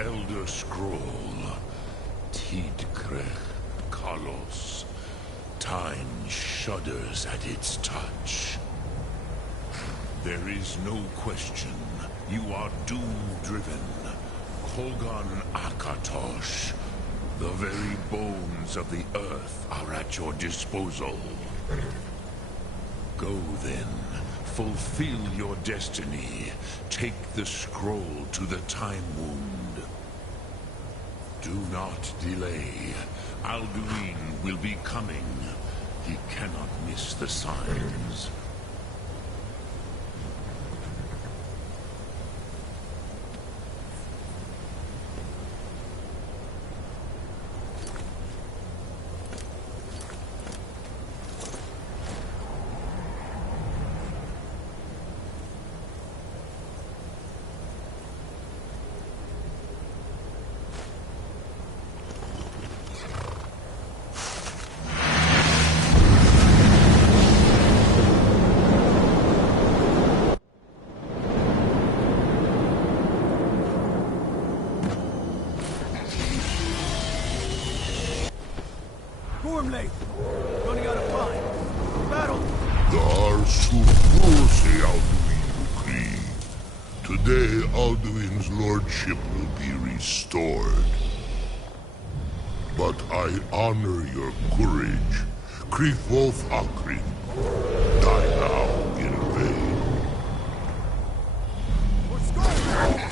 Elder Scroll. Tidkrech Kalos. Time shudders at its touch. There is no question. You are doom-driven. Kogan Akatosh. The very bones of the earth are at your disposal. Go then. Fulfill your destiny. Take the scroll to the Time Wound. Do not delay. Alduin will be coming. He cannot miss the signs. Running out of time. Battle! Dar Suprose Alduin Ukri. Today, Alduin's lordship will be restored. But I honor your courage. Krief Wolf Akrin. Die now in vain. For Skyrim!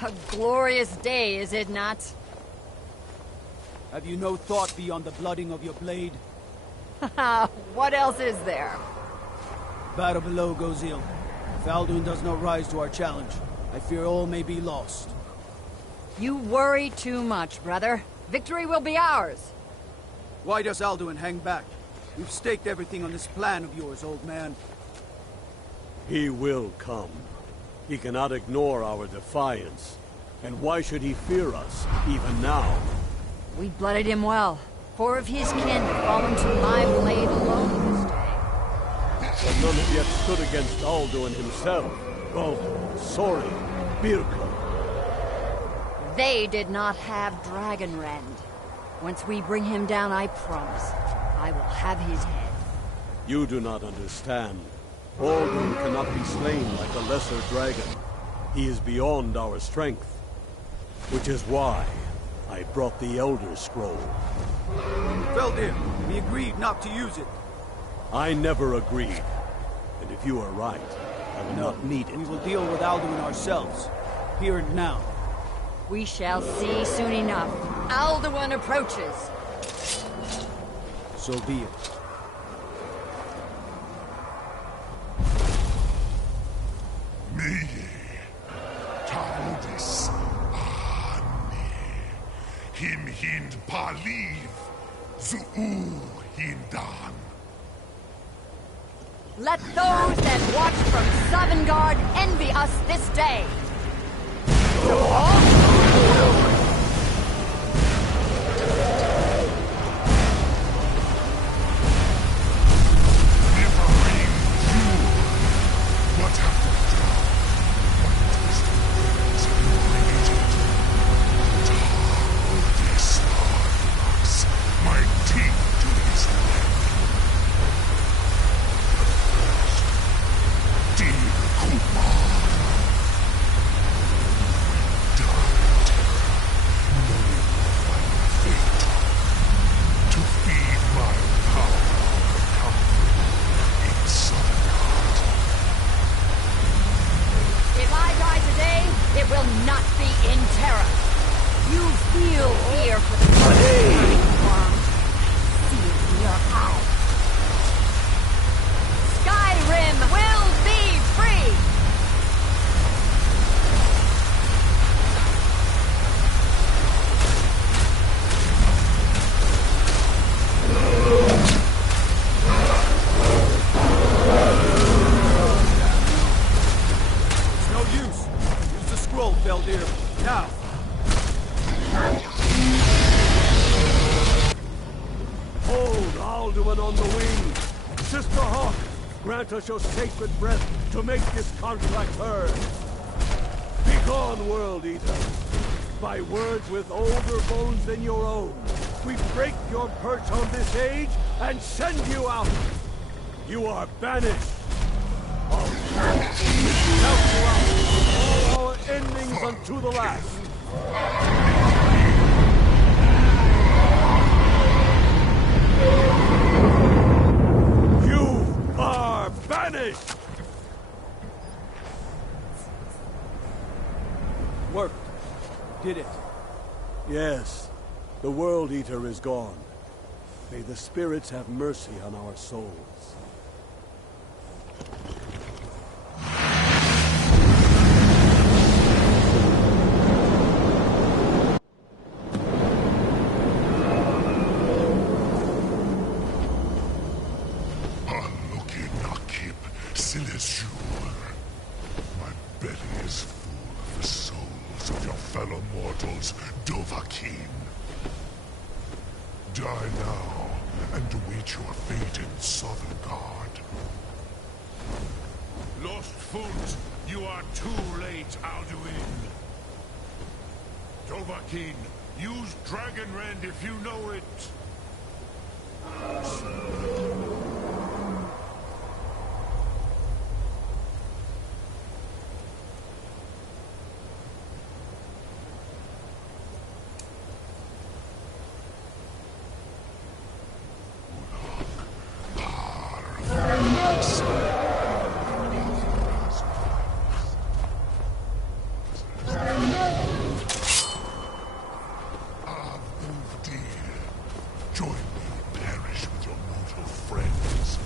A glorious day, is it not? Have you no thought beyond the blooding of your blade? What else is there? Battle below goes ill. If Alduin does not rise to our challenge, I fear all may be lost. You worry too much, brother. Victory will be ours. Why does Alduin hang back? We've staked everything on this plan of yours, old man. He will come. He cannot ignore our defiance. And why should he fear us, even now? We blooded him well. 4 of his kin have fallen to my blade alone this day. But none have yet stood against Alduin himself. Baldur, Sori, Birka. They did not have Dragonrend. Once we bring him down, I promise, I will have his head. You do not understand. Alduin cannot be slain like a lesser dragon. He is beyond our strength. Which is why I brought the Elder Scroll. Feldir, we agreed not to use it. I never agreed. And if you are right, I will not need it. We will deal with Alduin ourselves. Here and now. We shall see soon enough. Alduin approaches. So be it. Taudis Ane. Him hind Paliv. Zuu hindan. Let those that watch from Sovngarde envy us this day. Die. Alduin on the wing! Sister Hawk, grant us your sacred breath to make this contract heard! Begone, World Eater! By words with older bones than your own, we break your perch on this age and send you out! You are banished! I'll count you out, all our endings unto the last! You are banished! Worked. Did it. Yes, the World Eater is gone. May the spirits have mercy on our souls. My belly is full of the souls of your fellow mortals, Dovahkiin. Die now, and await your fate in Sovngarde. Lost Foot, you are too late, Alduin. Dovahkiin, use Dragonrend if you know it. Join me, perish with your mortal friends.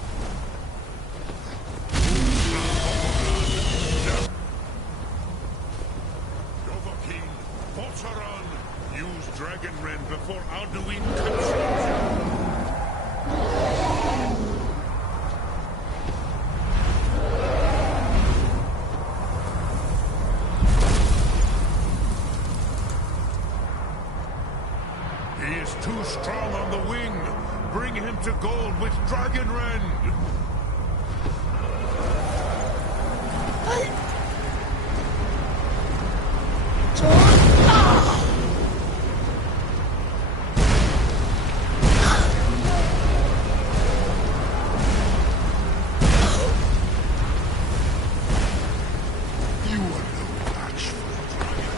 Dovahkiin, Potteron, use Dragonrend before Alduin consumes you. He is too strong on the wing. Bring him to gold with Dragonrend. You are no match for the Dragon.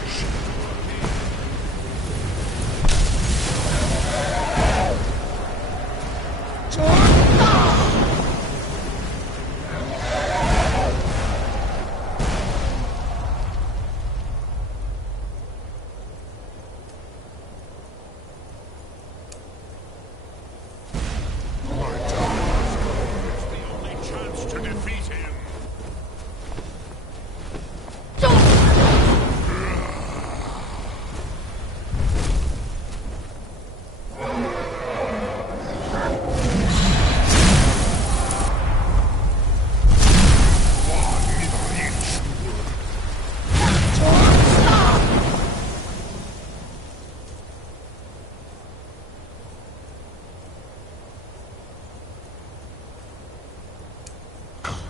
It's the only chance to defeat him.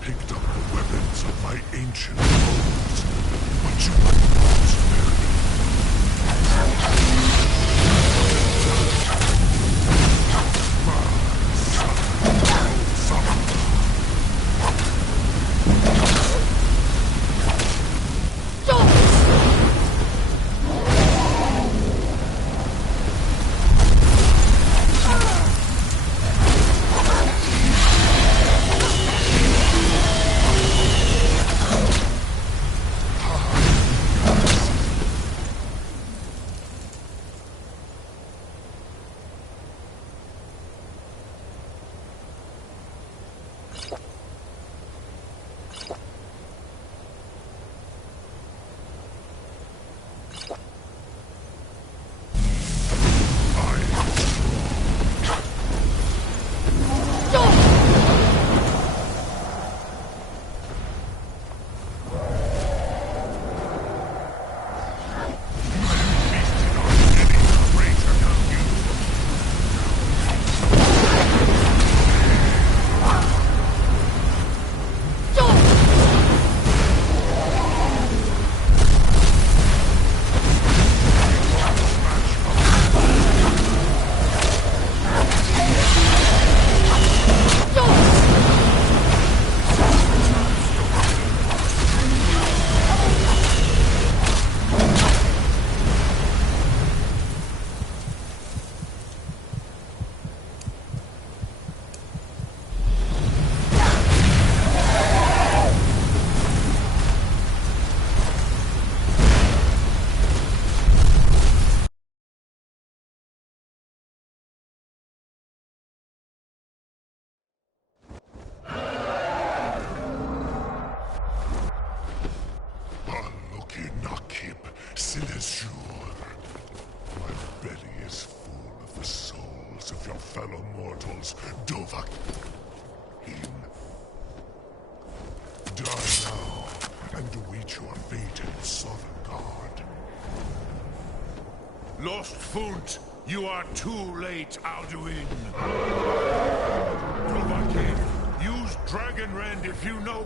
Picked up the weapons of my ancient foes, but you are not very. Dovahkiin. Die now, and await your fate in Sovngarde. Lost Funt, you are too late, Alduin. Dovahkiin, use Dragon Rend if you know...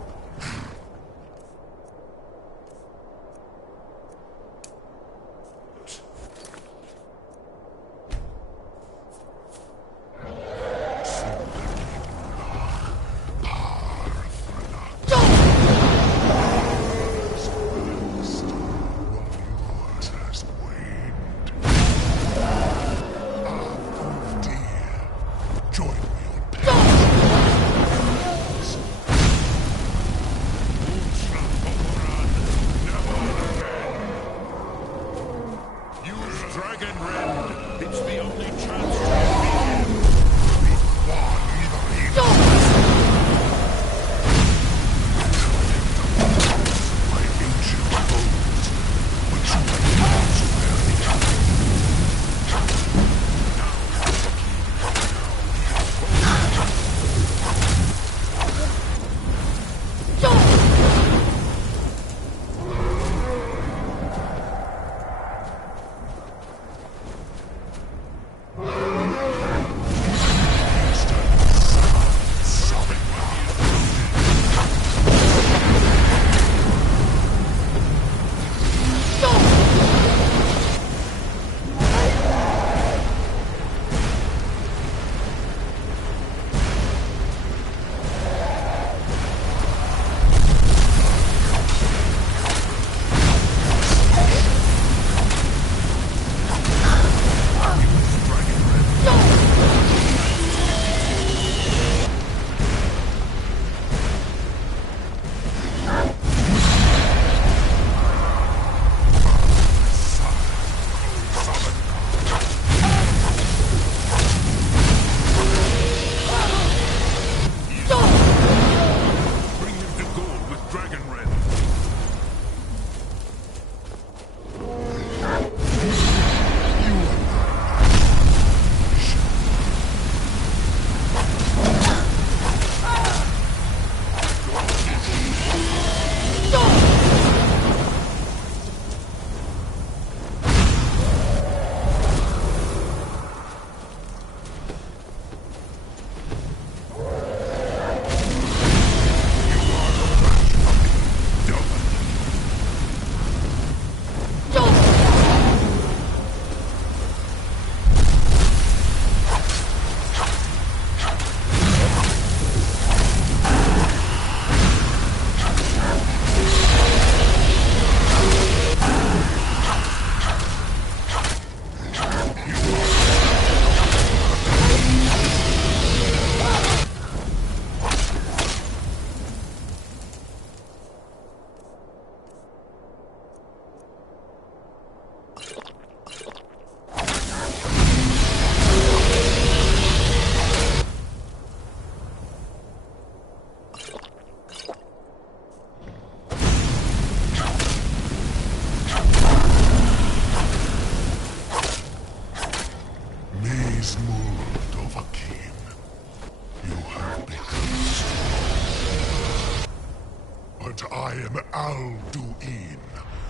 I am Alduin,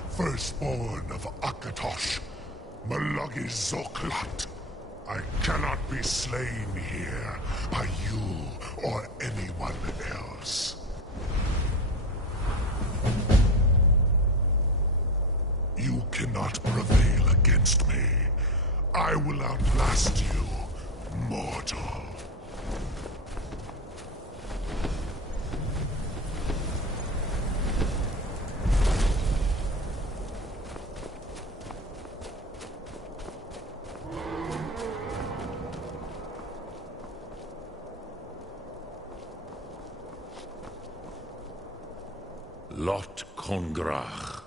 firstborn of Akatosh, Malagizoklat. I cannot be slain here by you or anyone else. You cannot prevail against me. I will outlast you, mortal. Lot Kongrach.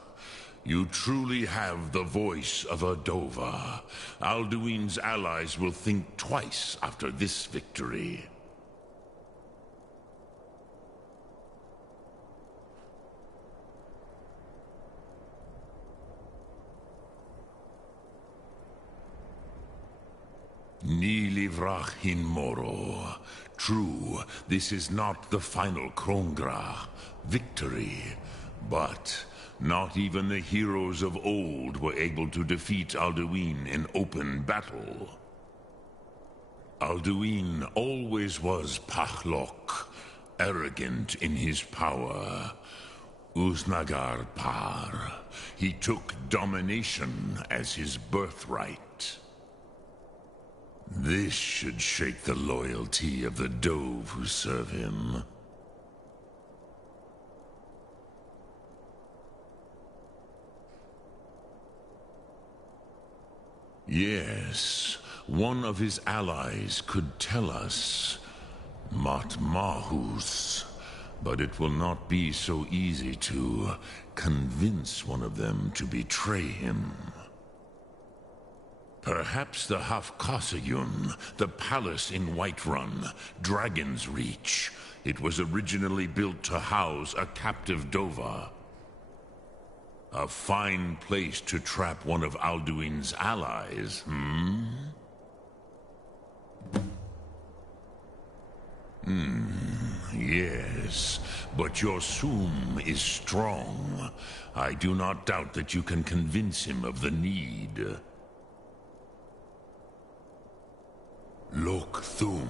You truly have the voice of a Dova. Alduin's allies will think twice after this victory. Kneeling Vivrach in Moro. True, this is not the final Krongra victory, but not even the heroes of old were able to defeat Alduin in open battle. Alduin always was Pachlok, arrogant in his power. Uznagar Par. He took domination as his birthright. This should shake the loyalty of the Dove who serve him. Yes, one of his allies could tell us. Matmahus. But it will not be so easy to convince one of them to betray him. Perhaps the Hafkasayun, the palace in Whiterun, Dragon's Reach. It was originally built to house a captive Dova. A fine place to trap one of Alduin's allies, Yes, but your Sum is strong. I do not doubt that you can convince him of the need. Lok Thum.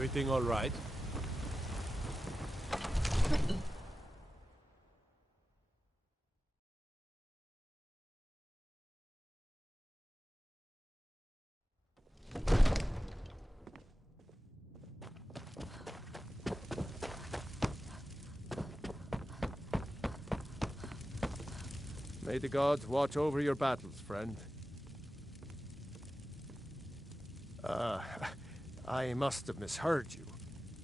Everything all right? May the gods watch over your battles, friend. I must have misheard you.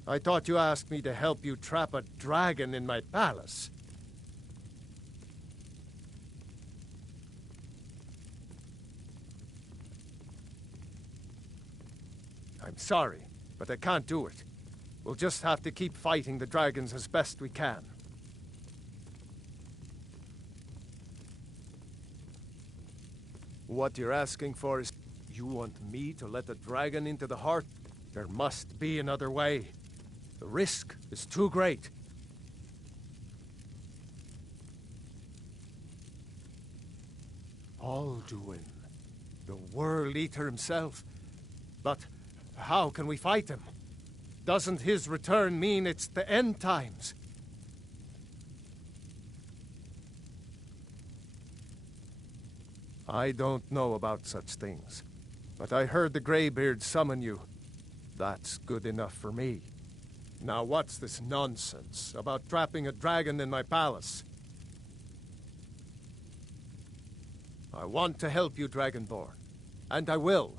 I thought you asked me to help you trap a dragon in my palace. I'm sorry, but I can't do it. We'll just have to keep fighting the dragons as best we can. What you're asking for is... You want me to let the dragon into the heart? There must be another way. The risk is too great. Alduin, the World Eater himself. But how can we fight him? Doesn't his return mean it's the end times? I don't know about such things. But I heard the Greybeard summon you. That's good enough for me. Now what's this nonsense about trapping a dragon in my palace? I want to help you, Dragonborn. And I will.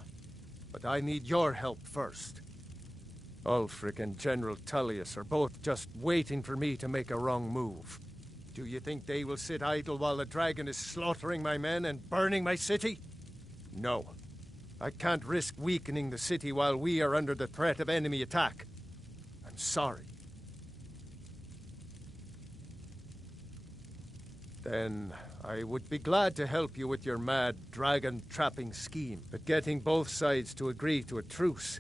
But I need your help first. Ulfric and General Tullius are both just waiting for me to make a wrong move. Do you think they will sit idle while the dragon is slaughtering my men and burning my city? No. I can't risk weakening the city while we are under the threat of enemy attack. I'm sorry. then I would be glad to help you with your mad dragon-trapping scheme. But getting both sides to agree to a truce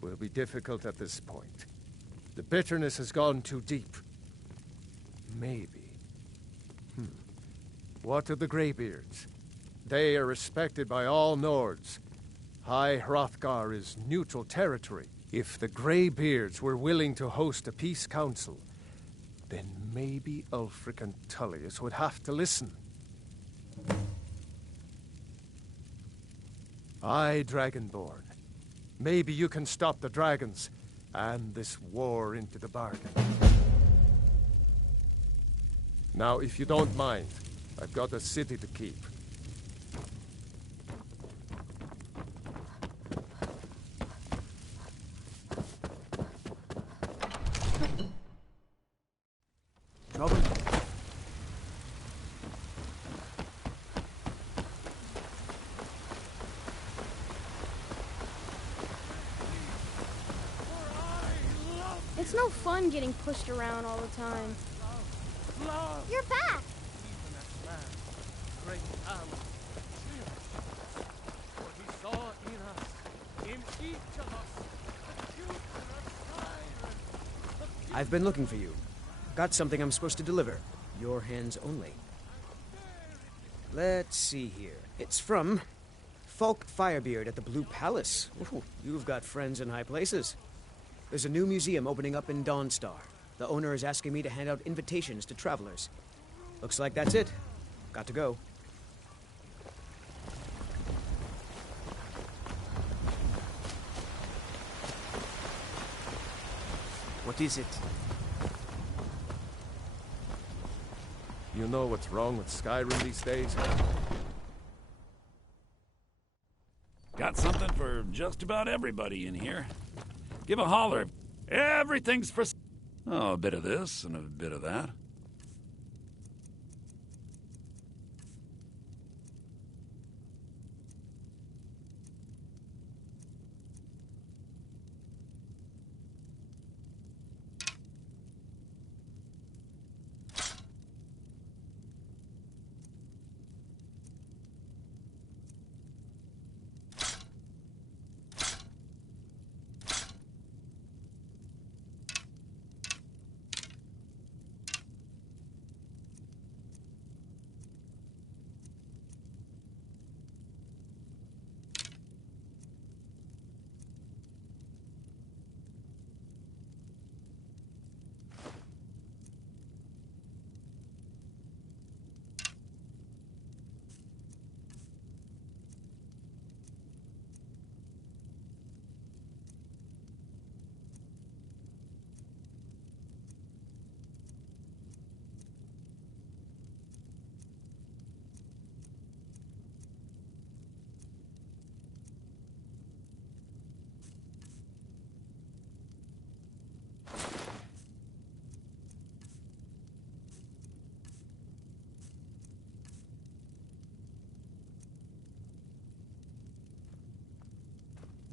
will be difficult at this point. The bitterness has gone too deep. Maybe. What of the Greybeards? They are respected by all Nords. High Hrothgar is neutral territory. If the Greybeards were willing to host a peace council, then maybe Ulfric and Tullius would have to listen. Aye, Dragonborn. Maybe you can stop the dragons, and this war into the bargain. Now, if you don't mind, I've got a city to keep. Trouble? It's no fun getting pushed around all the time. You're back! I've been looking for you. Got something I'm supposed to deliver. Your hands only. Let's see here. It's from Falk Firebeard at the Blue Palace. Ooh, you've got friends in high places. There's a new museum opening up in Dawnstar. The owner is asking me to hand out invitations to travelers. Looks like that's it. Got to go. What is it? You know what's wrong with Skyrim these days? Got something for just about everybody in here. Give a holler. Everything's for... Oh, a bit of this and a bit of that.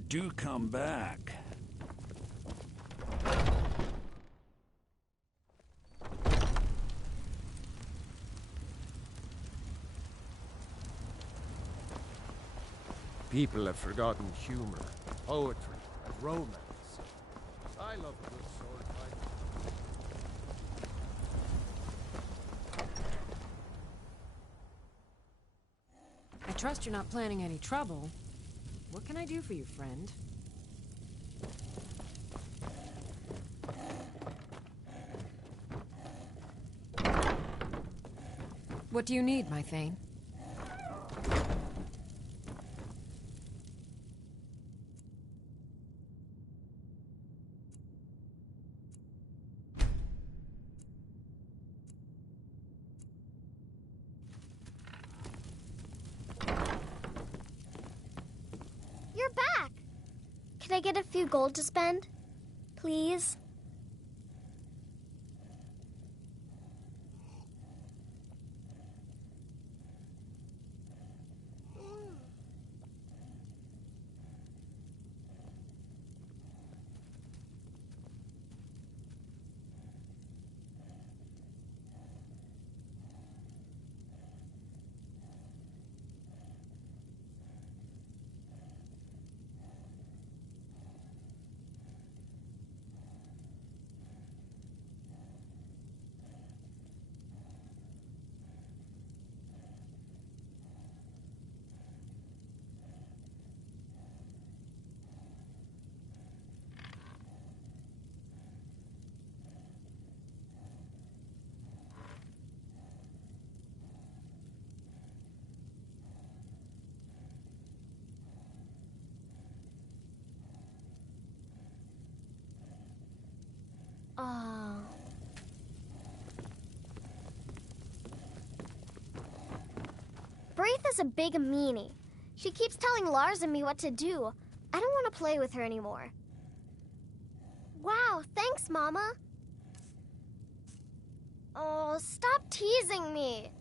Do come back. People have forgotten humor, poetry, and romance. I love a good sword fight. I trust you're not planning any trouble. What can I do for you, friend? What do you need, my Thane? You're back! Can I get a few gold to spend? Please? Oh. Braith is a big meanie. She keeps telling Lars and me what to do. I don't want to play with her anymore. Wow, thanks, Mama. Oh, stop teasing me.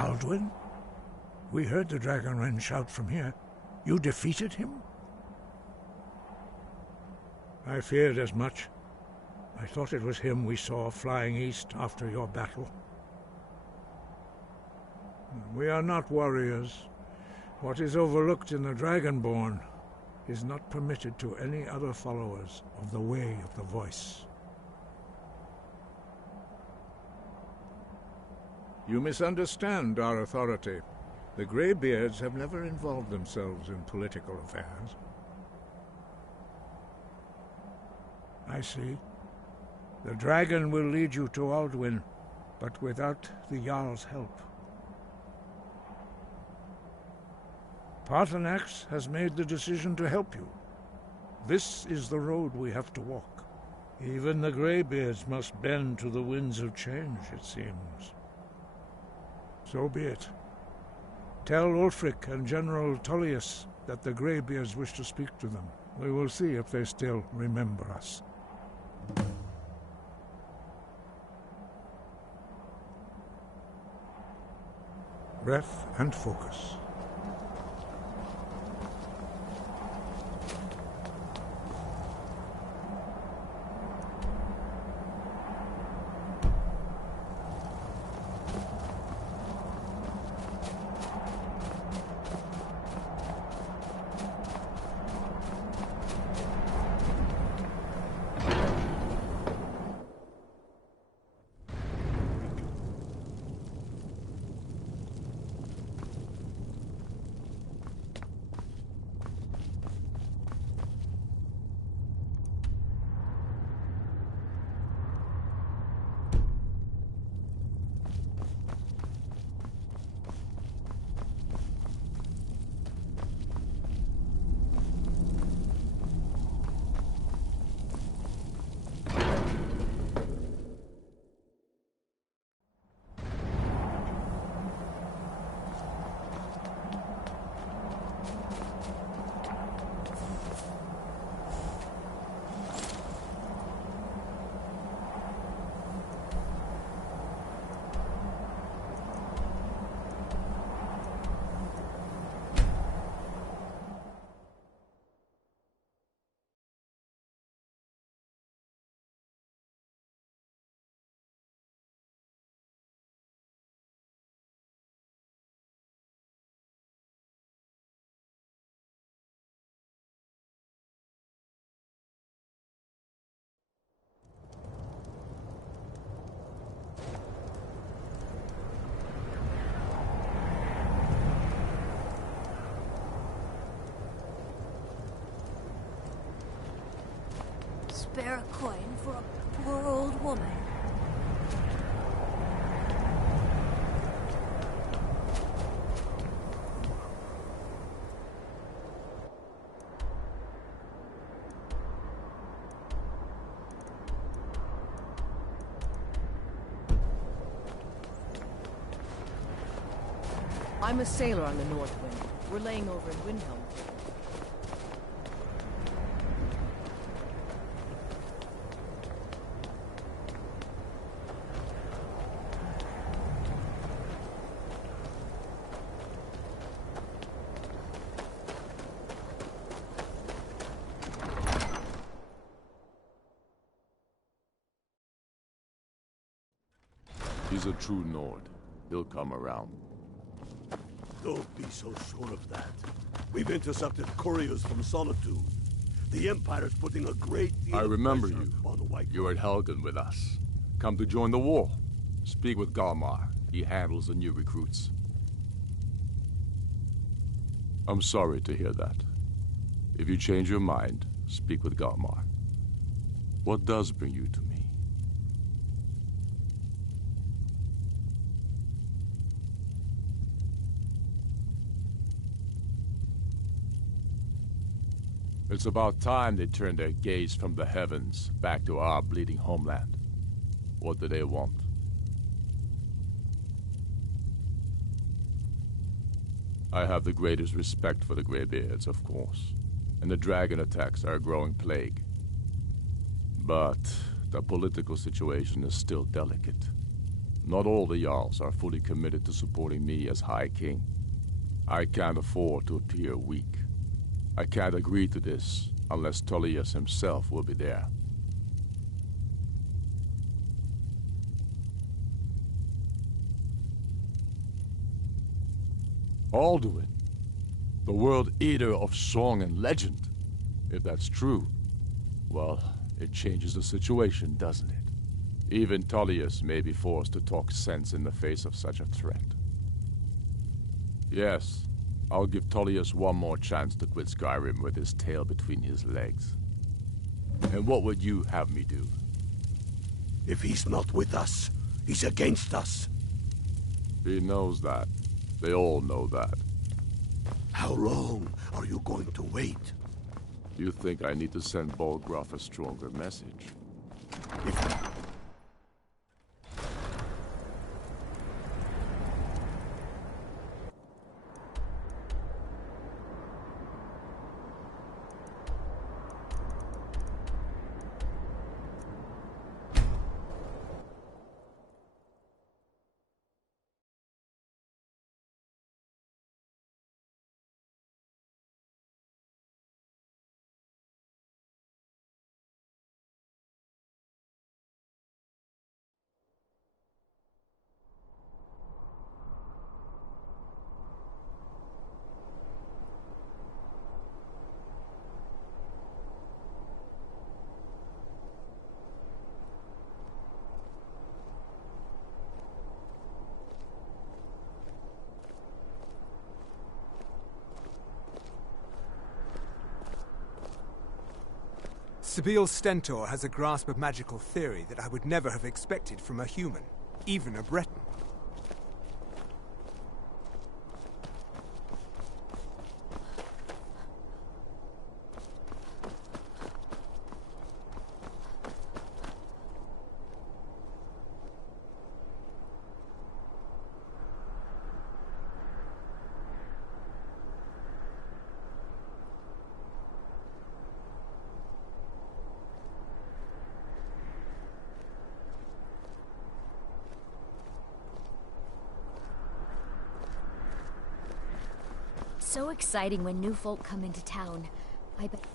Alduin? We heard the Dragonren shout from here. You defeated him? I feared as much. I thought it was him we saw flying east after your battle. We are not warriors. What is overlooked in the Dragonborn is not permitted to any other followers of the Way of the Voice. You misunderstand our authority. The Greybeards have never involved themselves in political affairs. I see. The dragon will lead you to Alduin, but without the Jarl's help. Paarthurnax has made the decision to help you. This is the road we have to walk. Even the Greybeards must bend to the winds of change, it seems. So be it. Tell Ulfric and General Tullius that the Greybeards wish to speak to them. We will see if they still remember us. Breath and focus. Spare a coin for a poor old woman. I'm a sailor on the North Wind. We're laying over in Windhelm. He's a true Nord. He'll come around. Don't be so sure of that. We've intercepted couriers from Solitude. The Empire's putting a great deal I remember of pressure you. on the White. You're at Helgen with us. Come to join the war. Speak with Galmar. He handles the new recruits. I'm sorry to hear that. If you change your mind, speak with Galmar. What does bring you to me? It's about time they turned their gaze from the heavens back to our bleeding homeland. What do they want? I have the greatest respect for the Greybeards, of course, and the dragon attacks are a growing plague. But the political situation is still delicate. Not all the Jarls are fully committed to supporting me as High King. I can't afford to appear weak. I can't agree to this unless Tullius himself will be there. Alduin, the World Eater of song and legend. If that's true, well, it changes the situation, doesn't it? Even Tullius may be forced to talk sense in the face of such a threat. Yes, I'll give Tullius one more chance to quit Skyrim with his tail between his legs. And what would you have me do? If he's not with us, he's against us. He knows that. They all know that. How long are you going to wait? Do you think I need to send Bolgraf a stronger message? Sibyl Stentor has a grasp of magical theory that I would never have expected from a human, even a Breton. So exciting when new folk come into town. I bet...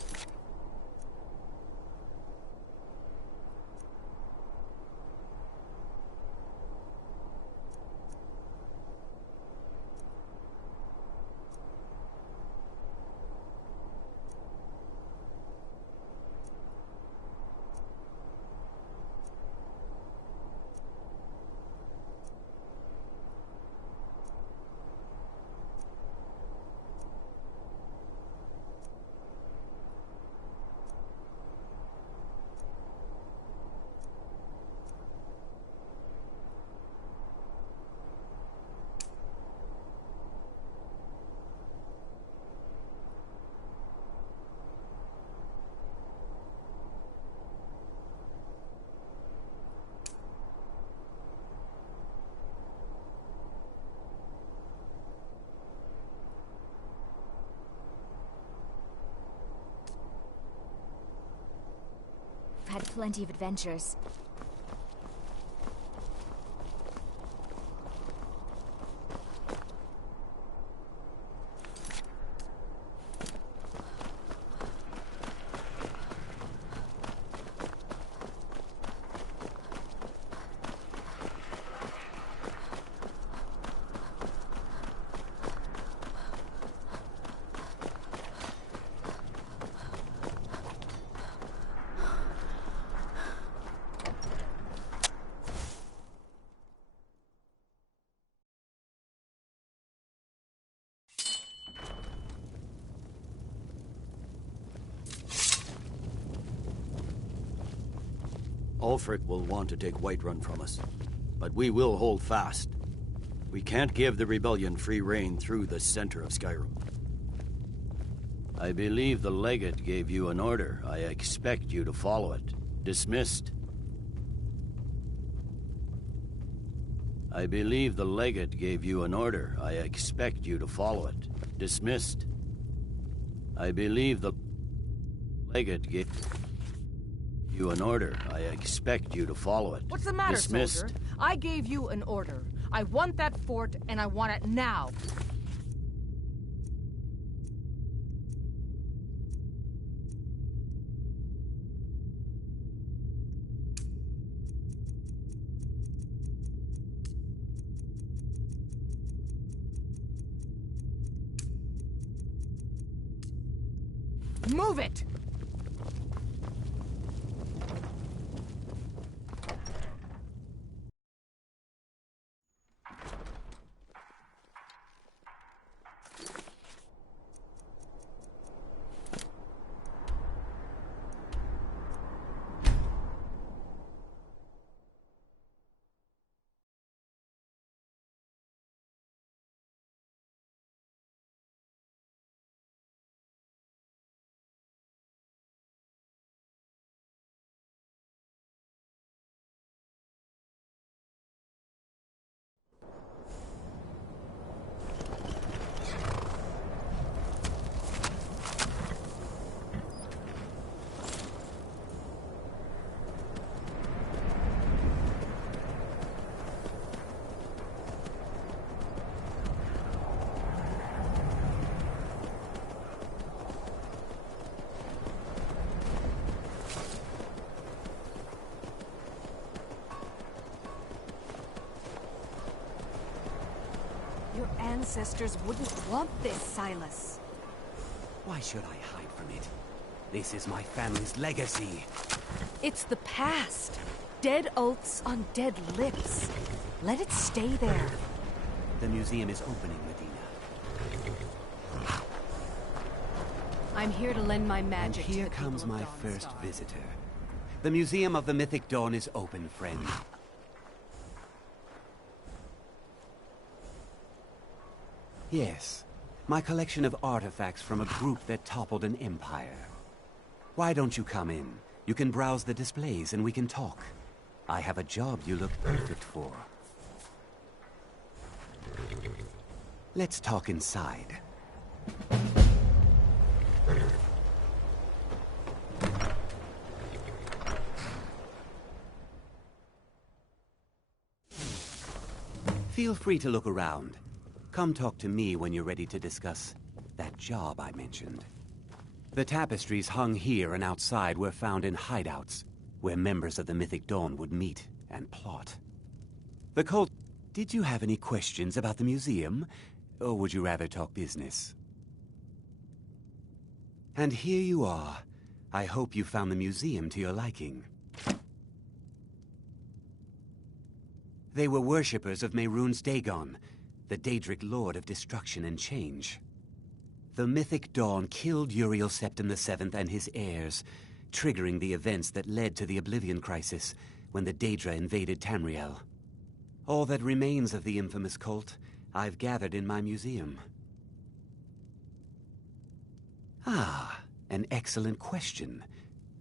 I've had plenty of adventures. Ulfric will want to take Whiterun from us, but we will hold fast. We can't give the rebellion free rein through the center of Skyrim. I believe the legate gave you an order. I expect you to follow it. Dismissed. I believe the legate gave you an order. I expect you to follow it. Dismissed. I believe the legate gave you an order. I expect you to follow it. What's the matter, Dismissed. soldier? I gave you an order. I want that fort, and I want it now. Move it! Your ancestors wouldn't want this, Silas. Why should I hide from it? This is my family's legacy. It's the past. Dead oaths on dead lips. Let it stay there. The museum is opening, Medina. I'm here to lend my magic and here to the comes people my of first Dawnstar. visitor. The Museum of the Mythic Dawn is open, friend. Yes, my collection of artifacts from a group that toppled an empire. Why don't you come in? You can browse the displays and we can talk. I have a job you look perfect for. Let's talk inside. Feel free to look around. Come talk to me when you're ready to discuss that job I mentioned. The tapestries hung here and outside were found in hideouts, where members of the Mythic Dawn would meet and plot. The cult... Did you have any questions about the museum? Or would you rather talk business? And here you are. I hope you found the museum to your liking. They were worshippers of Mehrunes Dagon, the Daedric Lord of Destruction and Change. The Mythic Dawn killed Uriel Septim VII and his heirs, triggering the events that led to the Oblivion Crisis when the Daedra invaded Tamriel. All that remains of the infamous cult, I've gathered in my museum. Ah, an excellent question.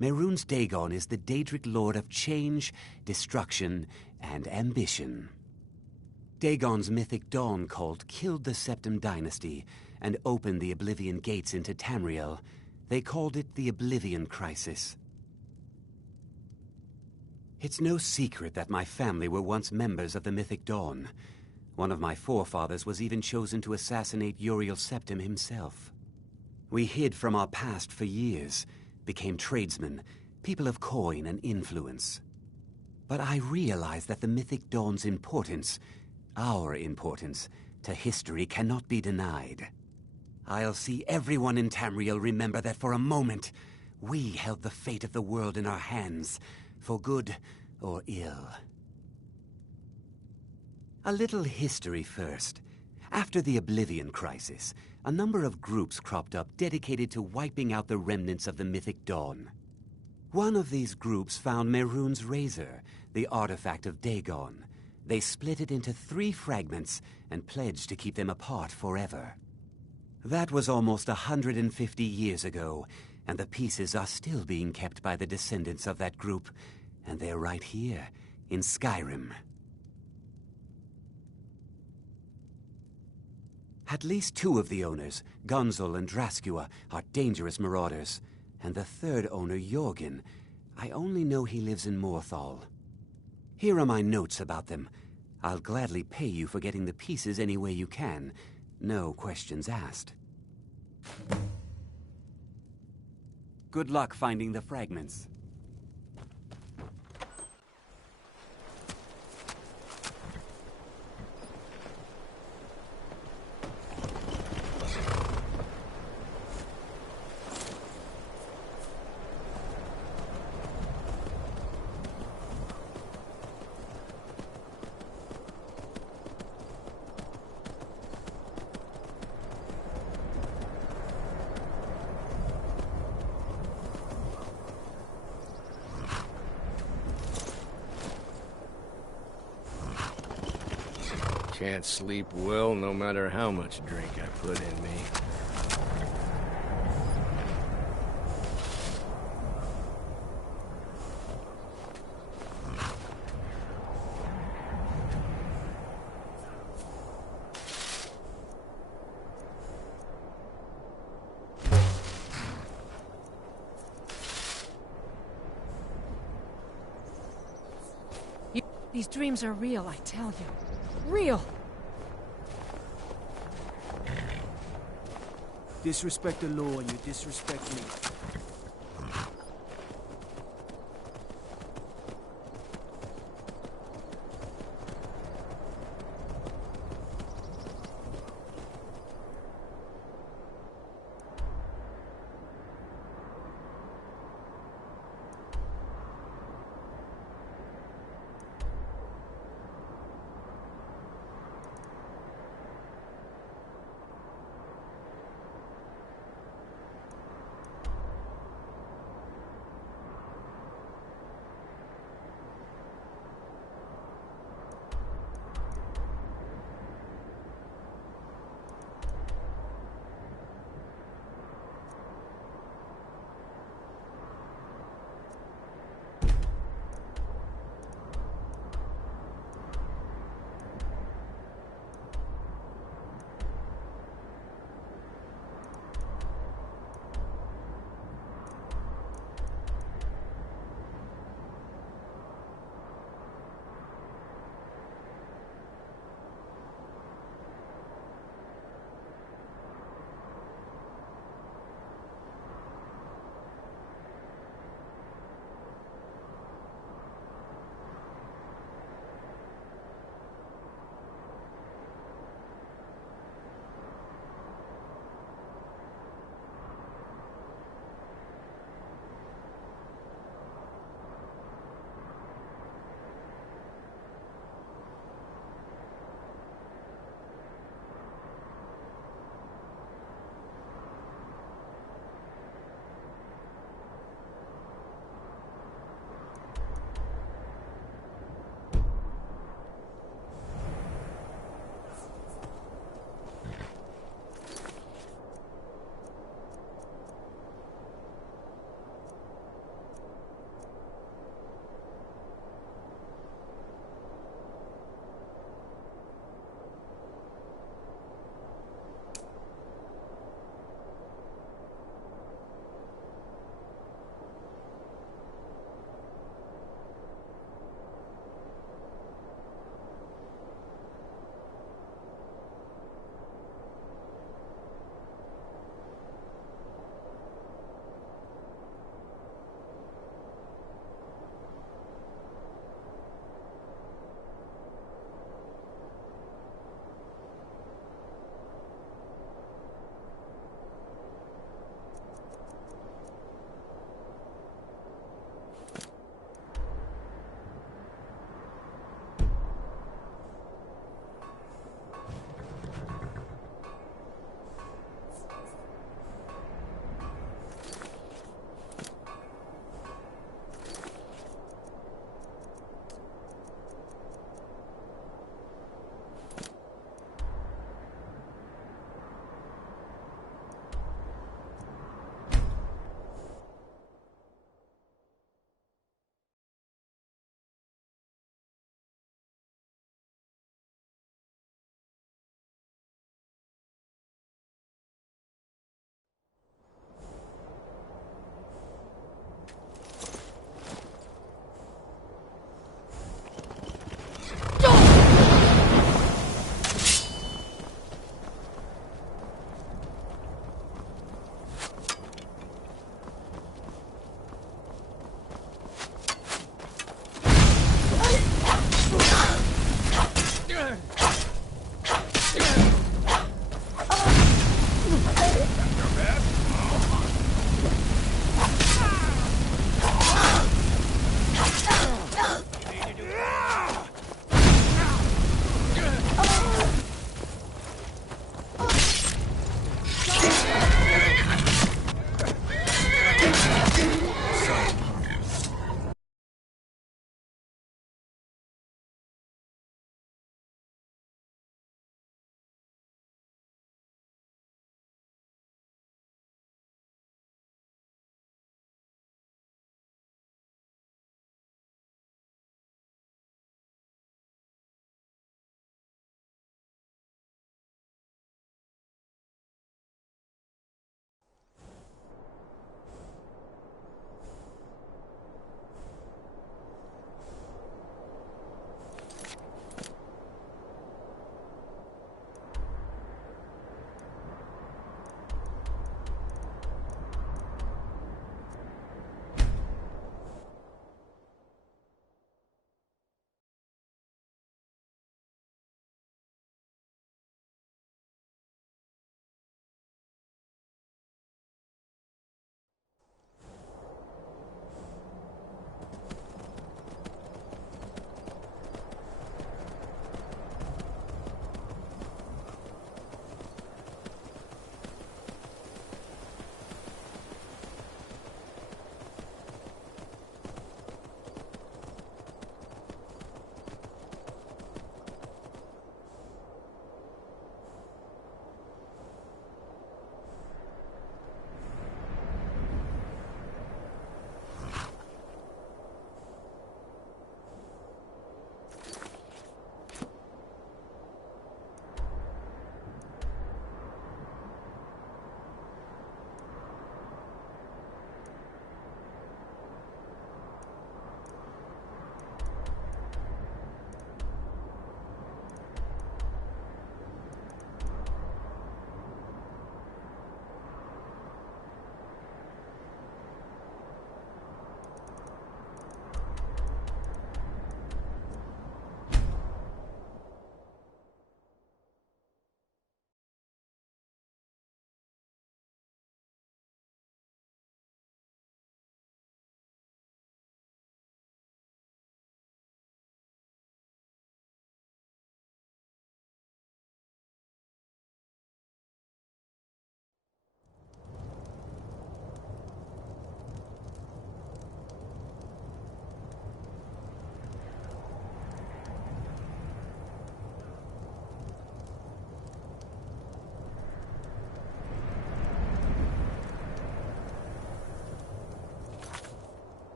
Mehrunes Dagon is the Daedric Lord of Change, Destruction, and Ambition. Dagon's Mythic Dawn cult killed the Septim Dynasty and opened the Oblivion Gates into Tamriel. They called it the Oblivion Crisis. It's no secret that my family were once members of the Mythic Dawn. One of my forefathers was even chosen to assassinate Uriel Septim himself. We hid from our past for years, became tradesmen, people of coin and influence. But I realized that the Mythic Dawn's importance, our importance, to history cannot be denied. I'll see everyone in Tamriel remember that for a moment, we held the fate of the world in our hands, for good or ill. A little history first. After the Oblivion Crisis, a number of groups cropped up dedicated to wiping out the remnants of the Mythic Dawn. One of these groups found Mehrunes' razor, the artifact of Dagon. They split it into 3 fragments and pledged to keep them apart forever. That was almost 150 years ago, and the pieces are still being kept by the descendants of that group, and they're right here, in Skyrim. At least 2 of the owners, Gunzel and Draskua, are dangerous marauders, and the 3rd owner, Jorgen, I only know he lives in Morthal. Here are my notes about them. I'll gladly pay you for getting the pieces any way you can. No questions asked. Good luck finding the fragments. Can't sleep well no matter how much drink I put in me. These dreams are real, I tell you. Real! Disrespect the law and you disrespect me.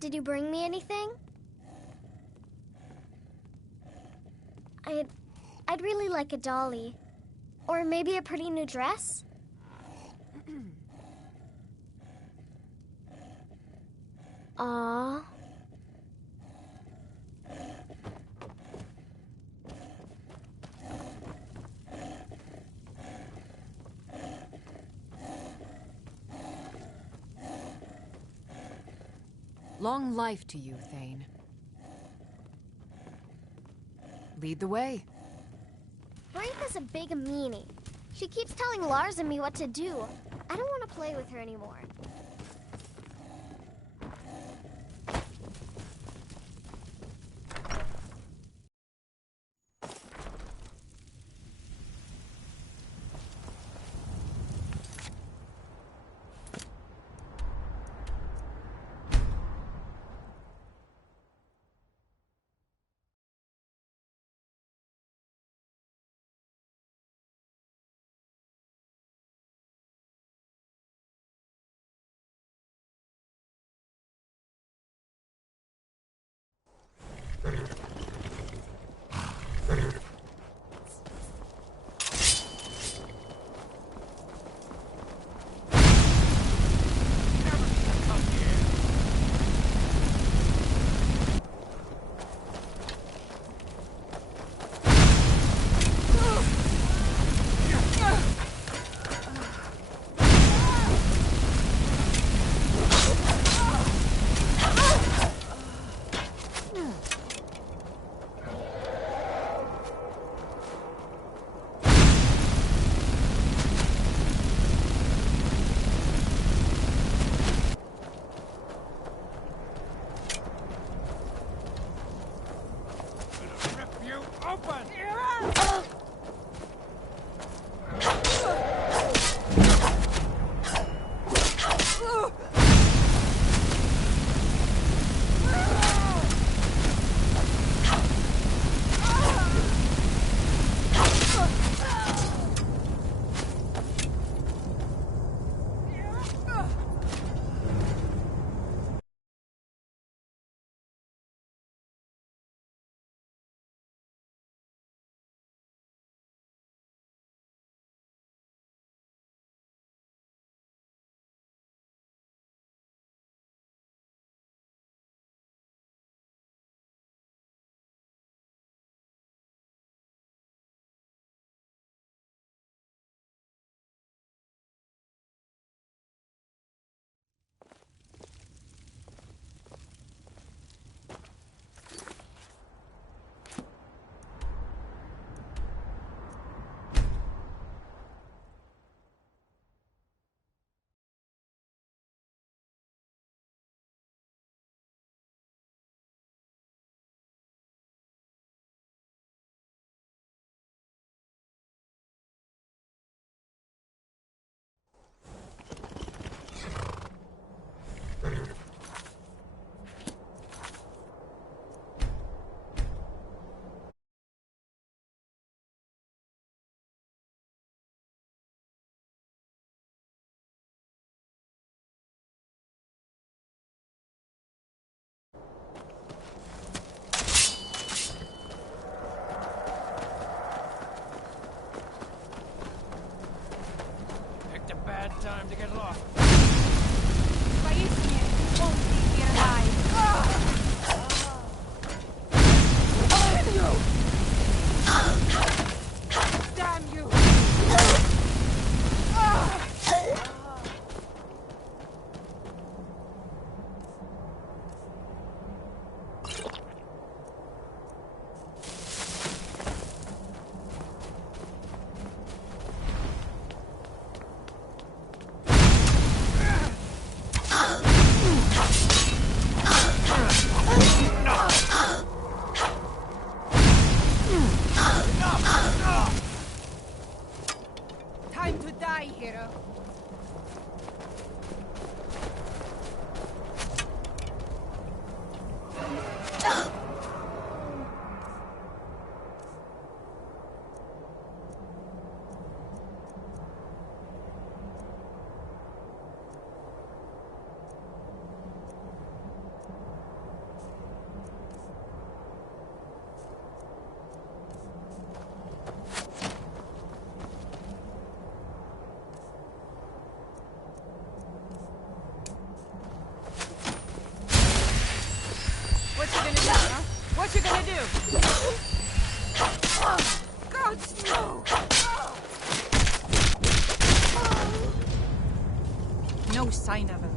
Did you bring me anything? I'd really like a dolly. Or maybe a pretty new dress? Aww. Long life to you, Thane. Lead the way. Braith is a big meanie. She keeps telling Lars and me what to do. I don't want to play with her anymore. you! God, no! No sign of him.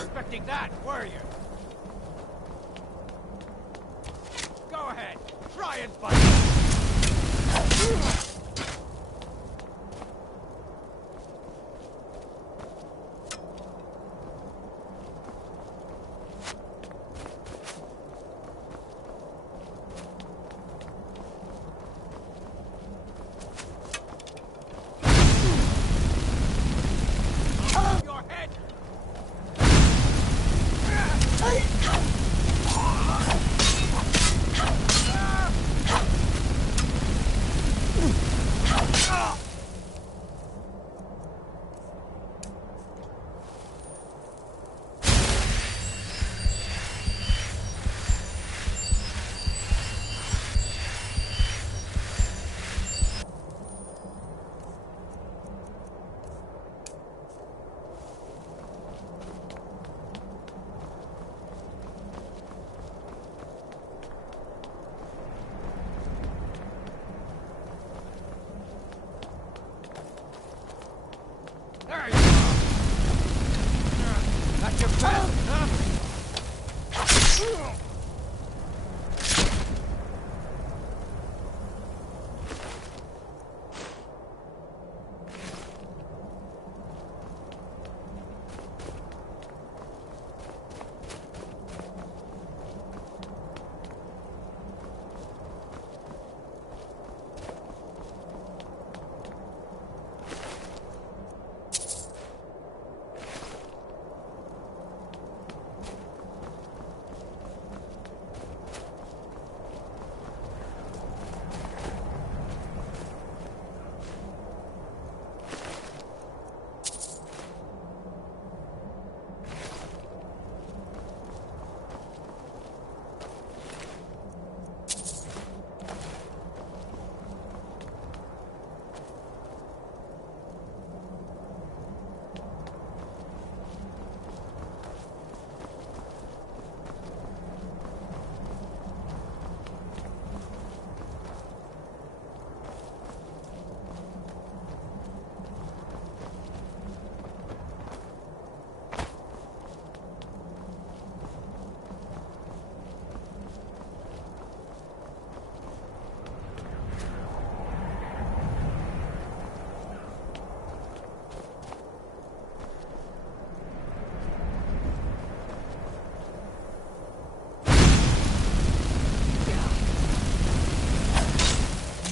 Expecting that, were you? Go ahead, try and fight. Your head! at your best, huh?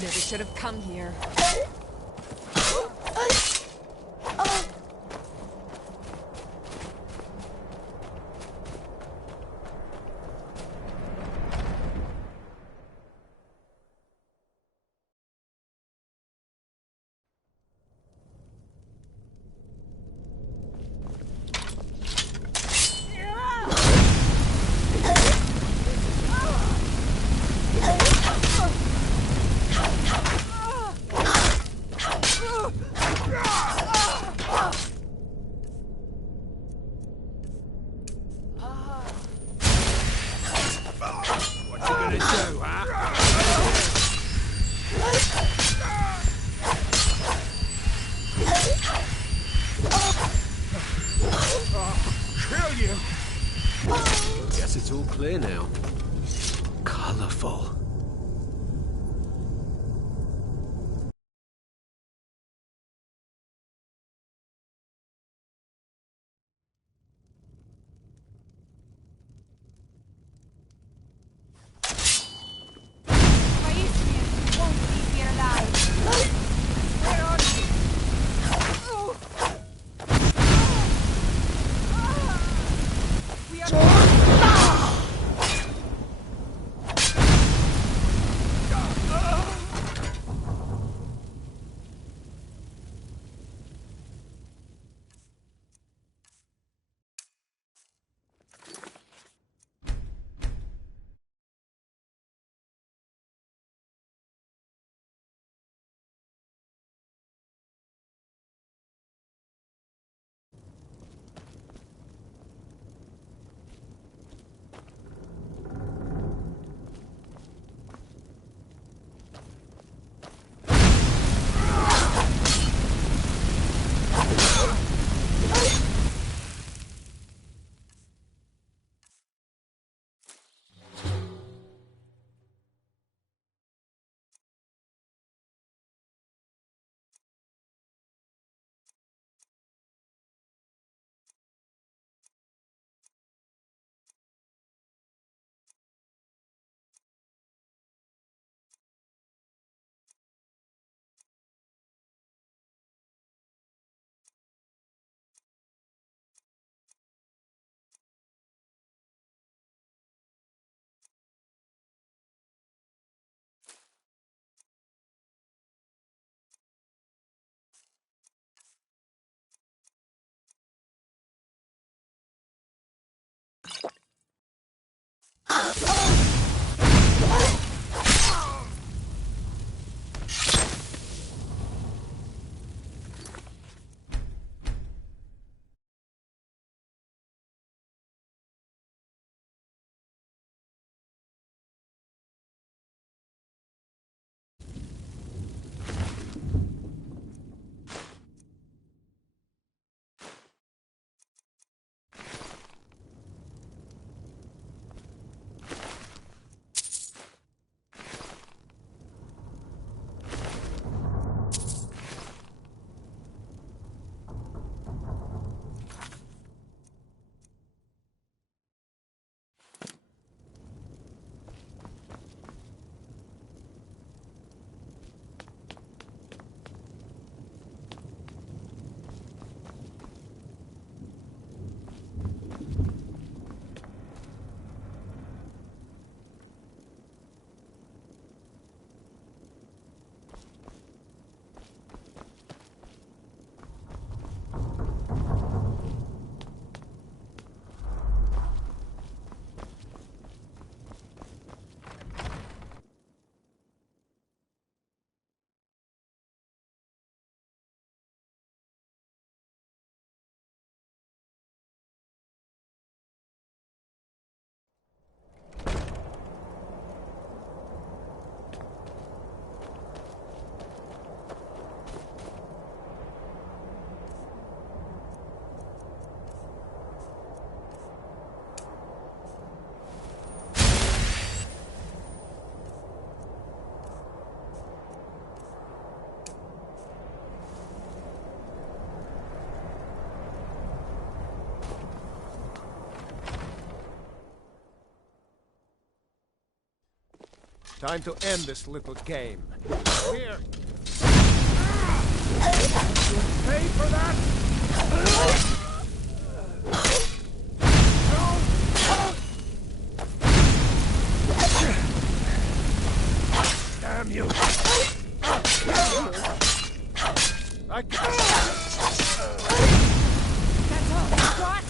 Never should have come here. Guess it's all clear now. Colorful. Time to end this little game. Here. Pay for that! Damn you! That's all you got?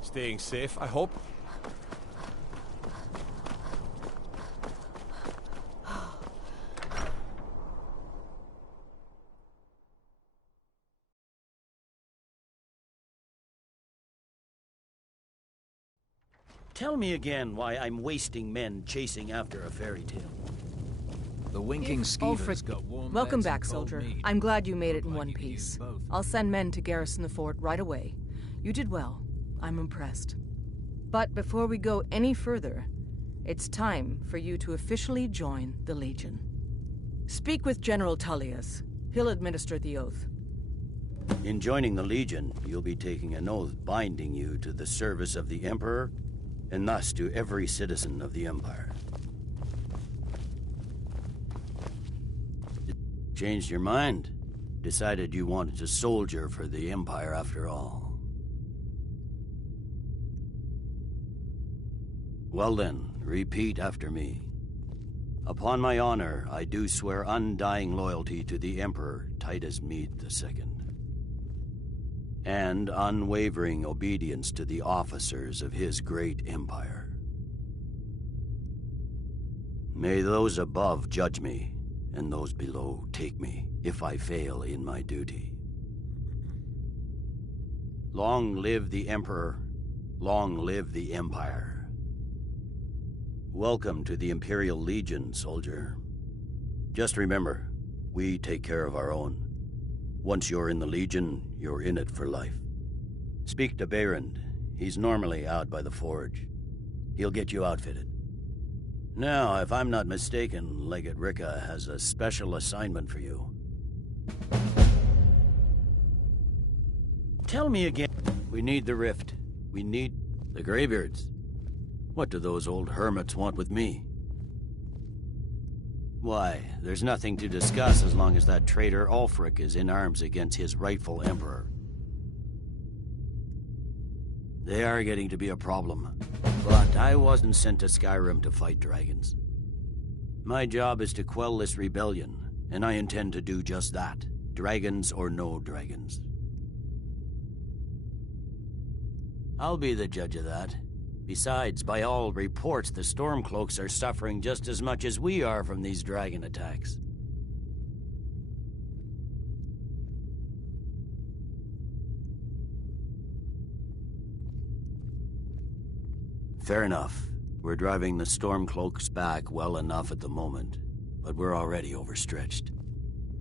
Staying safe, I hope. Tell me again why I'm wasting men chasing after a fairy tale. The winking skeevers got warm. Welcome back, soldier. I'm glad you made it in one piece. I'll send men to garrison the fort right away. You did well. I'm impressed. But before we go any further, it's time for you to officially join the Legion. Speak with General Tullius. He'll administer the oath. In joining the Legion, you'll be taking an oath binding you to the service of the Emperor, and thus to every citizen of the Empire. Changed your mind? Decided you wanted to soldier for the Empire after all. Well then, repeat after me. Upon my honor, I do swear undying loyalty to the Emperor Titus Mede II, and unwavering obedience to the officers of his great empire. May those above judge me, and those below take me, if I fail in my duty. Long live the Emperor, long live the Empire. Welcome to the Imperial Legion, soldier. Just remember, we take care of our own. Once you're in the Legion, you're in it for life. Speak to Behrend. He's normally out by the forge. He'll get you outfitted. Now, if I'm not mistaken, Legate Ricka has a special assignment for you. Tell me again. We need the rift. We need the Greybeards. What do those old hermits want with me? Why, there's nothing to discuss as long as that traitor Ulfric is in arms against his rightful emperor. They are getting to be a problem. But I wasn't sent to Skyrim to fight dragons. My job is to quell this rebellion, and I intend to do just that. Dragons or no dragons. I'll be the judge of that. Besides, by all reports, the Stormcloaks are suffering just as much as we are from these dragon attacks. Fair enough. We're driving the Stormcloaks back well enough at the moment, but we're already overstretched.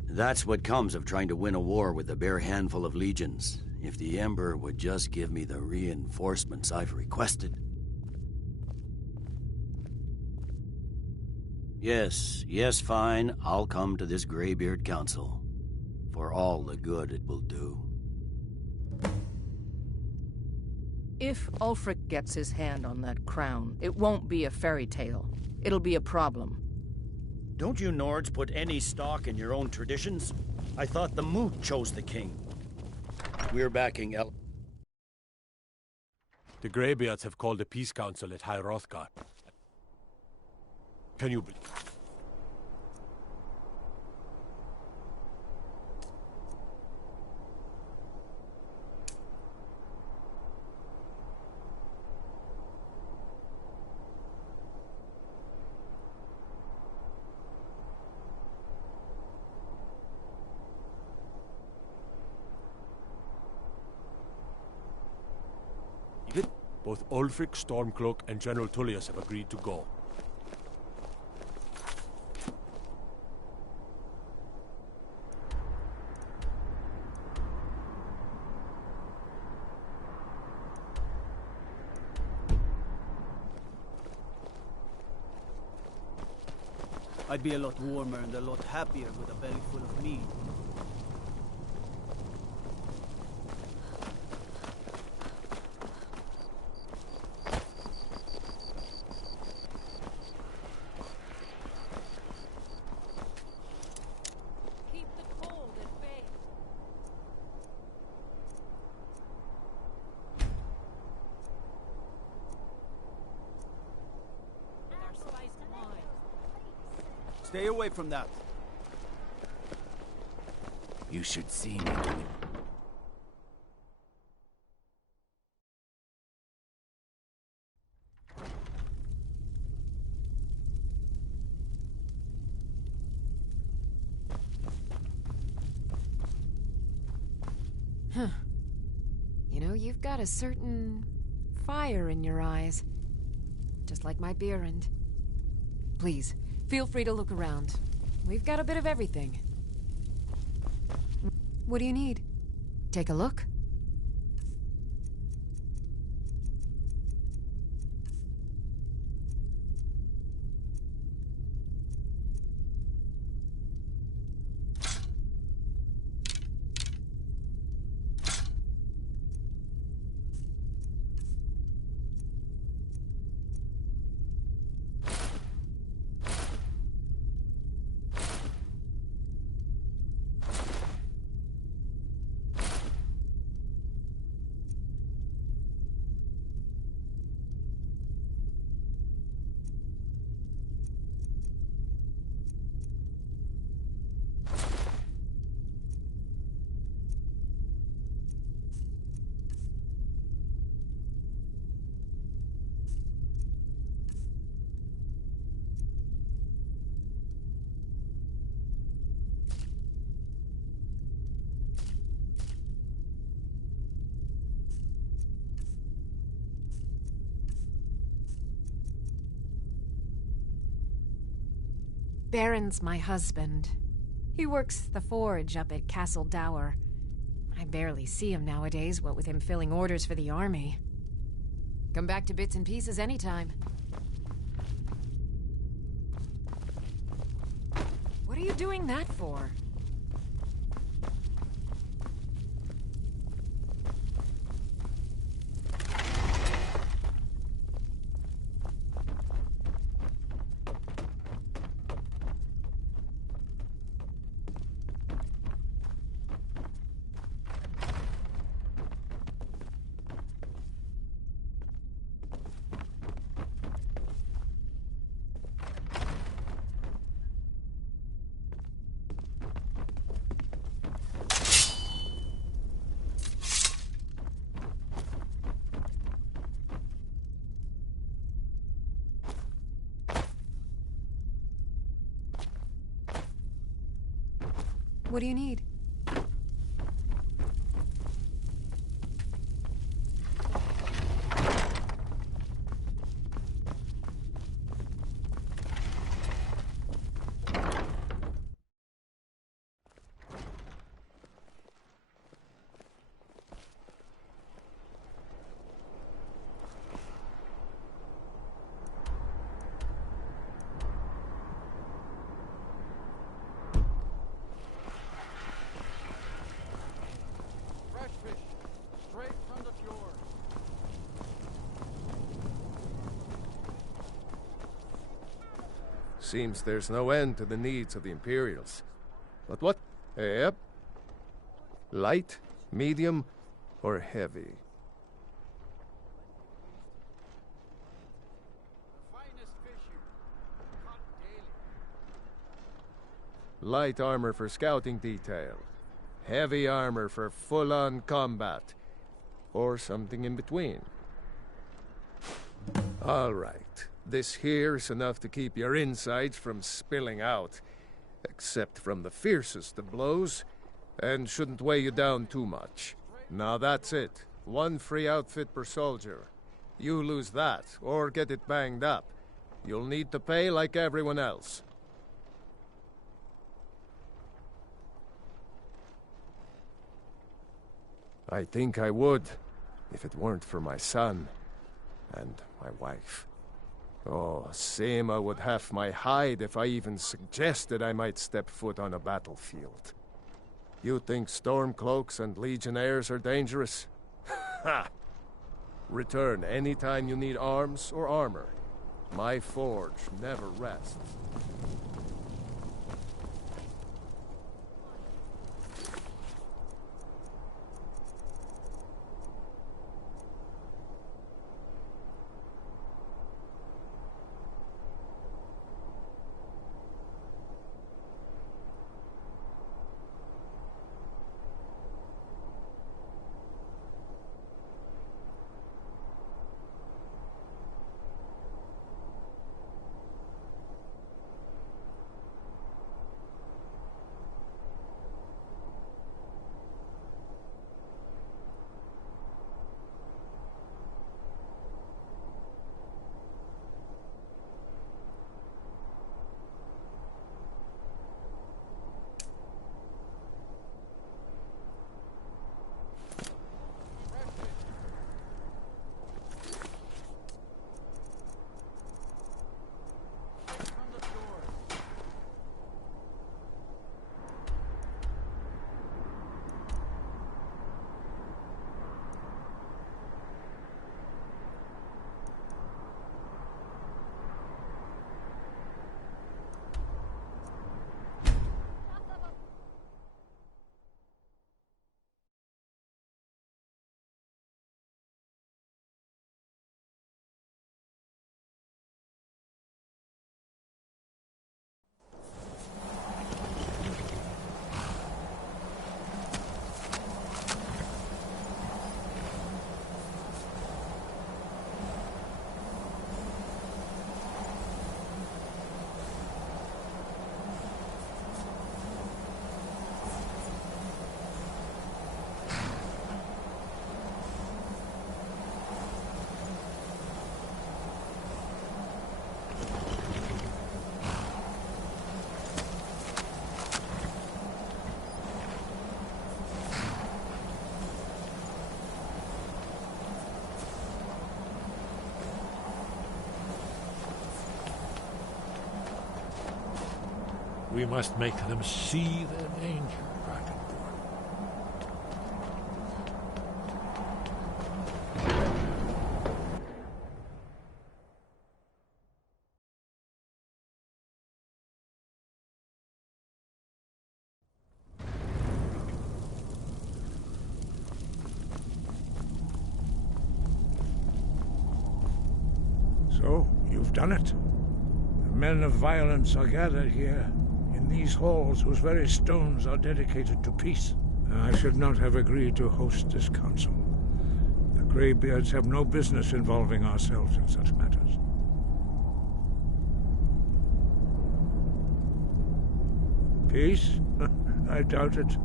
That's what comes of trying to win a war with a bare handful of legions. If the Emperor would just give me the reinforcements I've requested. Yes, fine. I'll come to this Greybeard Council. For all the good it will do. If Ulfric gets his hand on that crown, it won't be a fairy tale. It'll be a problem. Don't you Nords put any stock in your own traditions? I thought the Moot chose the king. We're backing The Greybeards have called a peace council at High Hrothgar. Can you believe? Both Ulfric, Stormcloak, and General Tullius have agreed to go. I'd be a lot warmer and a lot happier with a belly full of meat. Stay away from that. You should see me doing. Huh. You know, you've got a certain fire in your eyes. Just like my Beerend. Please, feel free to look around. We've got a bit of everything. What do you need? Take a look? Baron's my husband. He works the forge up at Castle Dower. I barely see him nowadays, what with him filling orders for the army. Come back to bits and pieces anytime. What are you doing that for? What do you need? Seems there's no end to the needs of the Imperials. But what? Yep. Light, medium, or heavy? Light armor for scouting detail. Heavy armor for full-on combat. Or something in between. All right. This here's enough to keep your insides from spilling out. Except from the fiercest of blows. And shouldn't weigh you down too much. Now that's it. 1 free outfit per soldier. You lose that, or get it banged up. You'll need to pay like everyone else. I think I would, if it weren't for my son and my wife. Oh, Seema would have my hide if I even suggested I might step foot on a battlefield. You think Stormcloaks and Legionnaires are dangerous? Ha! Return anytime you need arms or armor. My forge never rests. We must make them see their danger, Dragonborn. So, you've done it. The men of violence are gathered here, in these halls whose very stones are dedicated to peace. I should not have agreed to host this council. The Greybeards have no business involving ourselves in such matters. Peace? I doubt it.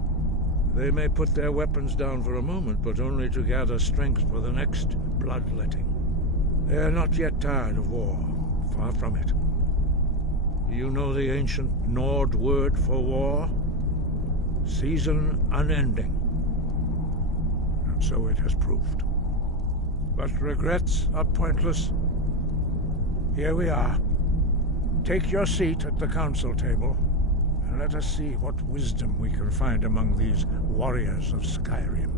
They may put their weapons down for a moment, but only to gather strength for the next bloodletting. They are not yet tired of war. Far from it. You know the ancient Nord word for war? Season unending. And so it has proved. But regrets are pointless. Here we are. Take your seat at the council table, and let us see what wisdom we can find among these warriors of Skyrim.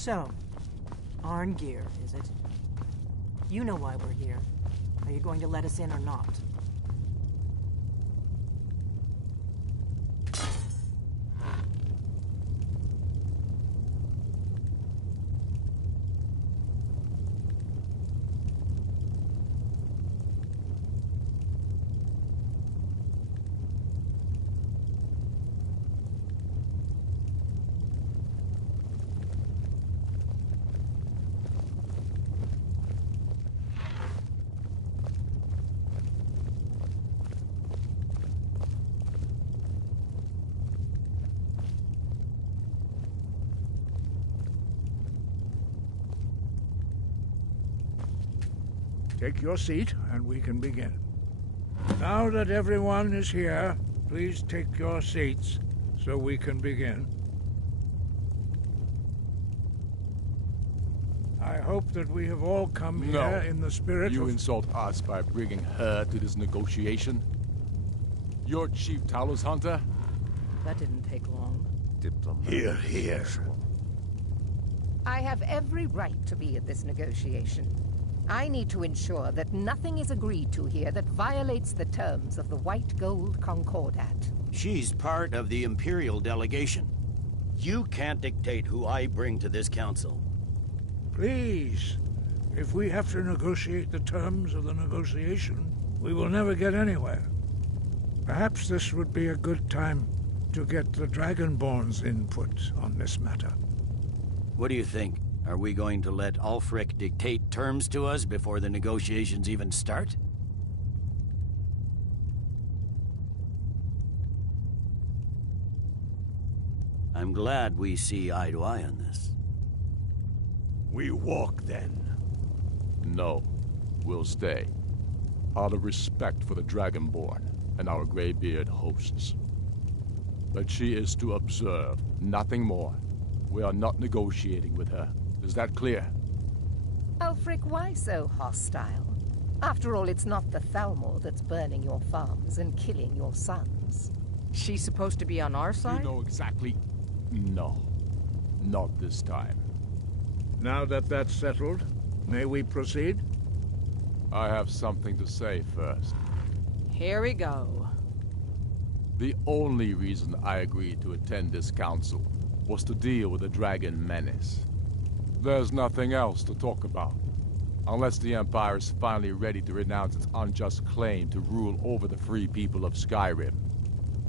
So, Arngeir, is it? You know why we're here. Are you going to let us in or not? Take your seat, and we can begin. Now that everyone is here, please take your seats, so we can begin. I hope that we have all come here in the spirit You of... insult us by bringing her to this negotiation? You're Chief Talos Hunter? That didn't take long. Diplomat. Here. I have every right to be at this negotiation. I need to ensure that nothing is agreed to here that violates the terms of the White Gold Concordat. She's part of the Imperial delegation. You can't dictate who I bring to this council. Please, if we have to negotiate the terms of the negotiation, we will never get anywhere. Perhaps this would be a good time to get the Dragonborn's input on this matter. What do you think? Are we going to let Ulfric dictate terms to us before the negotiations even start? I'm glad we see eye to eye on this. We walk, then. No. We'll stay. Out of respect for the Dragonborn and our Greybeard hosts. But she is to observe, nothing more. We are not negotiating with her. Is that clear? Ulfric, why so hostile? After all, it's not the Thalmor that's burning your farms and killing your sons. She's supposed to be on our side? You know exactly... No. Not this time. Now that that's settled, may we proceed? I have something to say first. Here we go. The only reason I agreed to attend this council was to deal with the dragon menace. There's nothing else to talk about. Unless the Empire is finally ready to renounce its unjust claim to rule over the free people of Skyrim.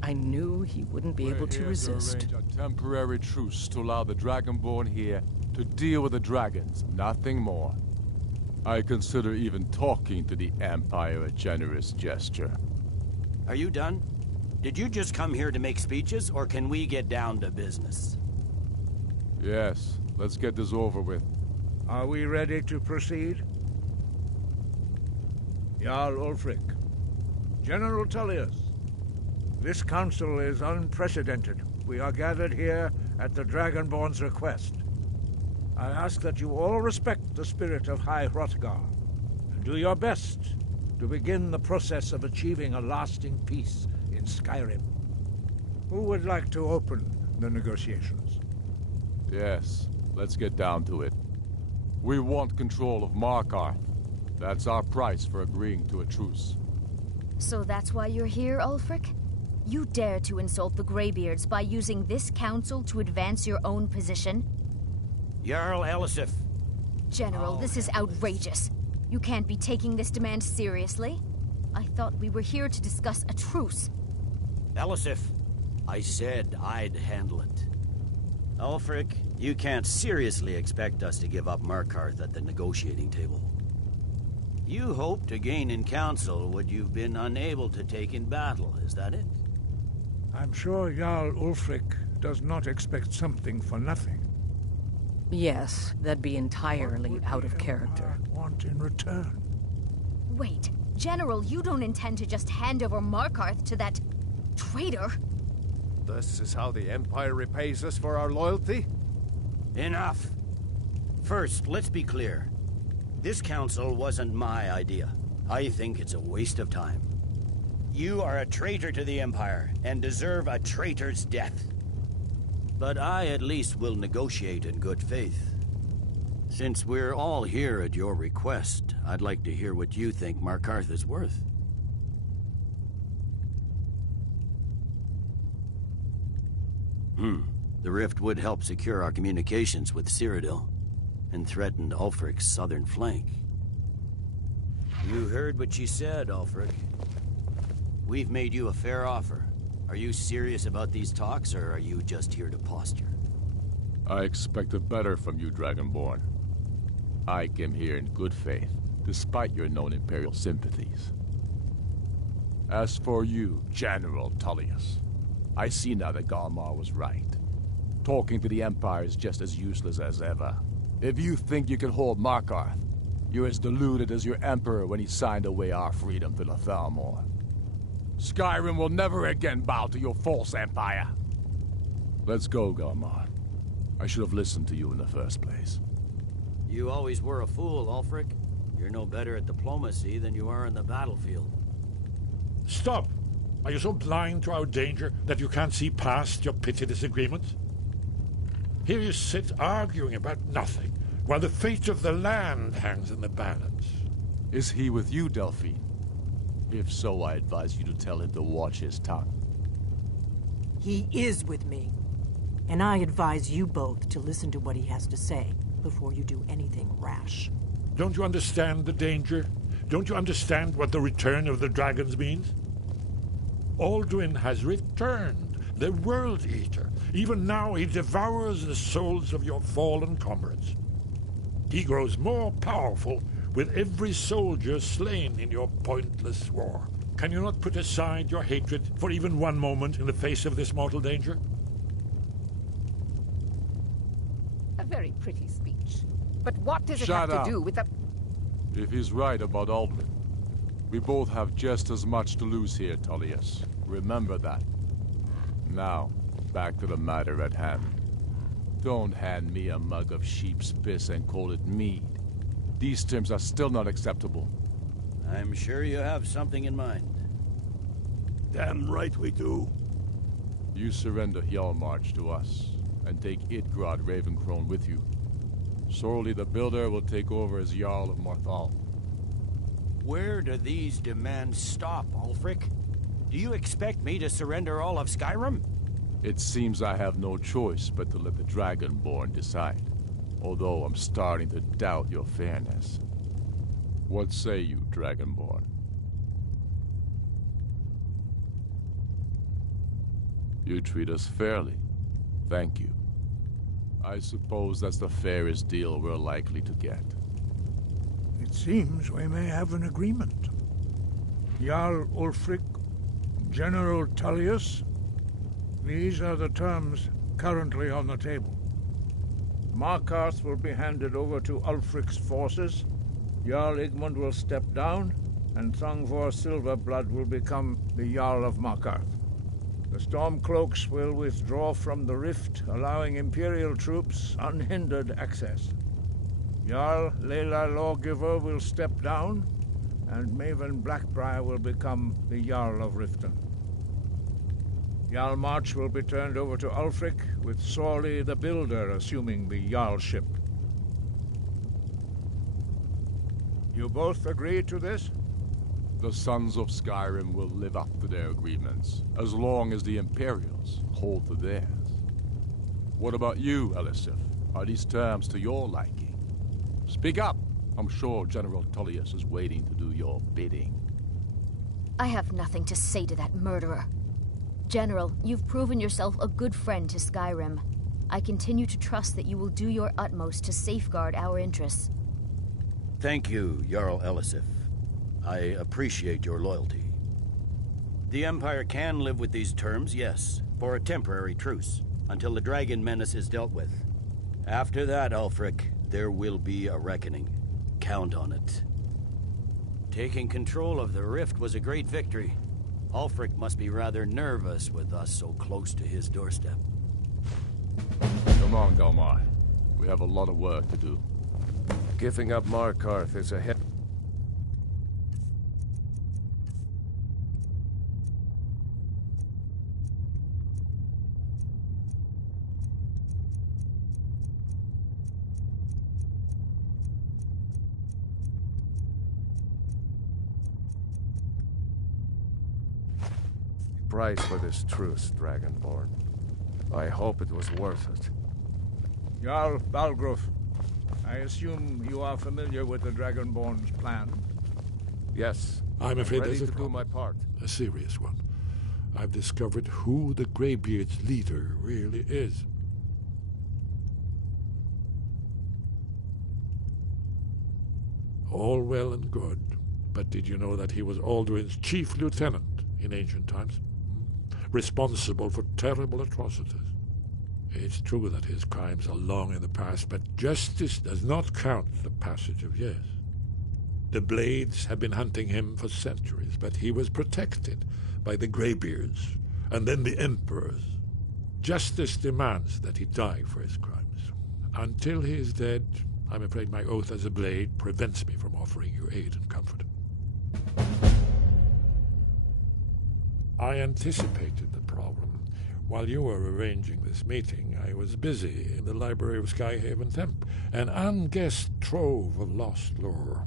I knew he wouldn't be able to resist. To arrange a temporary truce to allow the Dragonborn here to deal with the dragons, nothing more. I consider even talking to the Empire a generous gesture. Are you done? Did you just come here to make speeches, or can we get down to business? Yes, let's get this over with. Are we ready to proceed? Jarl Ulfric, General Tullius, this council is unprecedented. We are gathered here at the Dragonborn's request. I ask that you all respect the spirit of High Hrothgar, and do your best to begin the process of achieving a lasting peace in Skyrim. Who would like to open the negotiations? Yes, let's get down to it. We want control of Markarth. That's our price for agreeing to a truce. So that's why you're here, Ulfric? You dare to insult the Greybeards by using this council to advance your own position? Jarl Elisif. General, this is outrageous. You can't be taking this demand seriously. I thought we were here to discuss a truce. Elisif, I said I'd handle it. Ulfric, you can't seriously expect us to give up Markarth at the negotiating table. You hoped to gain in council what you've been unable to take in battle, is that it? I'm sure Jarl Ulfric does not expect something for nothing. Yes, that'd be entirely out of character. Want in return? Wait, General, you don't intend to just hand over Markarth to that traitor? This is how the Empire repays us for our loyalty? Enough! First, let's be clear. This council wasn't my idea. I think it's a waste of time. You are a traitor to the Empire, and deserve a traitor's death. But I at least will negotiate in good faith. Since we're all here at your request, I'd like to hear what you think Markarth is worth. The rift would help secure our communications with Cyrodiil, and threatened Ulfric's southern flank. You heard what she said, Ulfric. We've made you a fair offer. Are you serious about these talks, or are you just here to posture? I expected better from you, Dragonborn. I came here in good faith, despite your known Imperial sympathies. As for you, General Tullius, I see now that Galmar was right. Talking to the Empire is just as useless as ever. If you think you can hold Markarth, you're as deluded as your Emperor when he signed away our freedom to the Thalmor. Skyrim will never again bow to your false empire. Let's go, Galmar. I should have listened to you in the first place. You always were a fool, Ulfric. You're no better at diplomacy than you are in the battlefield. Stop! Are you so blind to our danger that you can't see past your petty disagreements? Here you sit arguing about nothing, while the fate of the land hangs in the balance. Is he with you, Delphine? If so, I advise you to tell him to watch his tongue. He is with me. And I advise you both to listen to what he has to say before you do anything rash. Don't you understand the danger? Don't you understand what the return of the dragons means? Alduin has returned, the World Eater. Even now he devours the souls of your fallen comrades. He grows more powerful with every soldier slain in your pointless war. Can you not put aside your hatred for even one moment in the face of this mortal danger? A very pretty speech. But what does it Shut have up. to do with the... If he's right about Alduin, we both have just as much to lose here, Tullius. Remember that. Now, back to the matter at hand. Don't hand me a mug of sheep's piss and call it mead. These terms are still not acceptable. I'm sure you have something in mind. Damn right we do. You surrender Hjalmarch to us, and take Idgrod Ravencrone with you. Sorli the Builder will take over as Jarl of Morthal. Where do these demands stop, Ulfric? Do you expect me to surrender all of Skyrim? It seems I have no choice but to let the Dragonborn decide, although I'm starting to doubt your fairness. What say you, Dragonborn? You treat us fairly. Thank you. I suppose that's the fairest deal we're likely to get. It seems we may have an agreement. Jarl Ulfric, General Tullius, these are the terms currently on the table. Markarth will be handed over to Ulfric's forces, Jarl Igmund will step down, and Thongvor Silverblood will become the Jarl of Markarth. The Stormcloaks will withdraw from the rift, allowing Imperial troops unhindered access. Jarl Leila Lawgiver will step down, and Maven Blackbriar will become the Jarl of Riften. Hjalmarch will be turned over to Ulfric, with Sorli the Builder assuming the Jarlship. You both agree to this? The Sons of Skyrim will live up to their agreements, as long as the Imperials hold to theirs. What about you, Elisif? Are these terms to your liking? Speak up! I'm sure General Tullius is waiting to do your bidding. I have nothing to say to that murderer. General, you've proven yourself a good friend to Skyrim. I continue to trust that you will do your utmost to safeguard our interests. Thank you, Jarl Elisif. I appreciate your loyalty. The Empire can live with these terms, yes, for a temporary truce, until the dragon menace is dealt with. After that, Ulfric, there will be a reckoning. Count on it. Taking control of the rift was a great victory. Ulfric must be rather nervous with us so close to his doorstep. Come on, Galmar. We have a lot of work to do. Giving up Markarth is a hit. price for this truce, Dragonborn. I hope it was worth it. Jarl Balgruf, I assume you are familiar with the Dragonborn's plan? Yes. I'm afraid ready there's a to do problem. my part. A serious one. I've discovered who the Greybeard's leader really is. All well and good, but did you know that he was Alduin's chief lieutenant in ancient times? Responsible for terrible atrocities. It's true that his crimes are long in the past, but justice does not count the passage of years. The Blades have been hunting him for centuries, but he was protected by the Greybeards and then the Emperors. Justice demands that he die for his crimes. Until he is dead, I'm afraid my oath as a Blade prevents me from offering you aid and comfort. I anticipated the problem. While you were arranging this meeting, I was busy in the library of Skyhaven Temple, an unguessed trove of lost lore.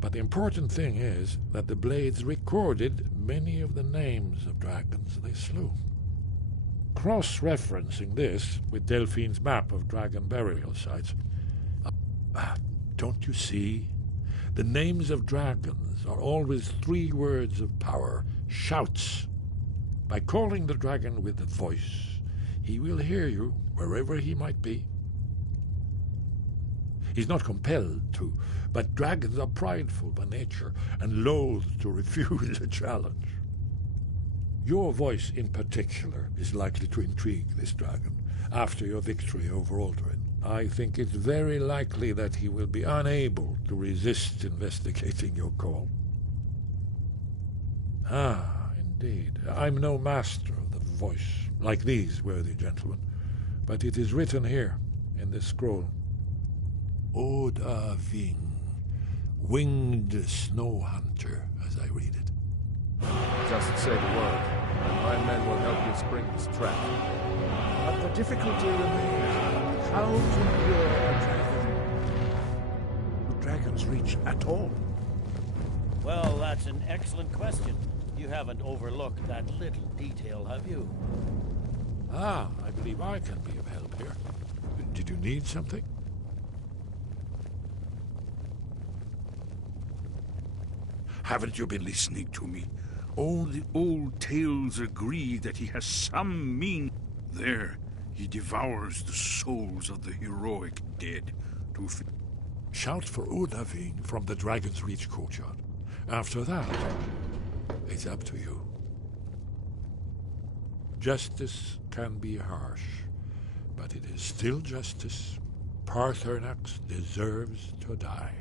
But the important thing is that the Blades recorded many of the names of dragons they slew. Cross-referencing this with Delphine's map of dragon burial sites, don't you see? The names of dragons are always 3 words of power, shouts. By calling the dragon with the voice, he will hear you wherever he might be. He's not compelled to, but dragons are prideful by nature and loath to refuse a challenge. Your voice in particular is likely to intrigue this dragon after your victory over Alduin. I think it's very likely that he will be unable to resist investigating your call. Indeed. I'm no master of the voice, like these worthy gentlemen, but it is written here in this scroll. Oda Ving, winged snow hunter, as I read it. Just say the word, and my men will help you spring this trap. But the difficulty remains how to lure a dragon. Do dragons reach at all? Well, that's an excellent question. You haven't overlooked that little detail, have you? I believe I can be of help here. Did you need something? Haven't you been listening to me? All the old tales agree that he has some mean. There, he devours the souls of the heroic dead to... Shout for Udaving from the Dragon's Reach courtyard. After that, it's up to you. Justice can be harsh, but it is still justice. Paarthurnax deserves to die.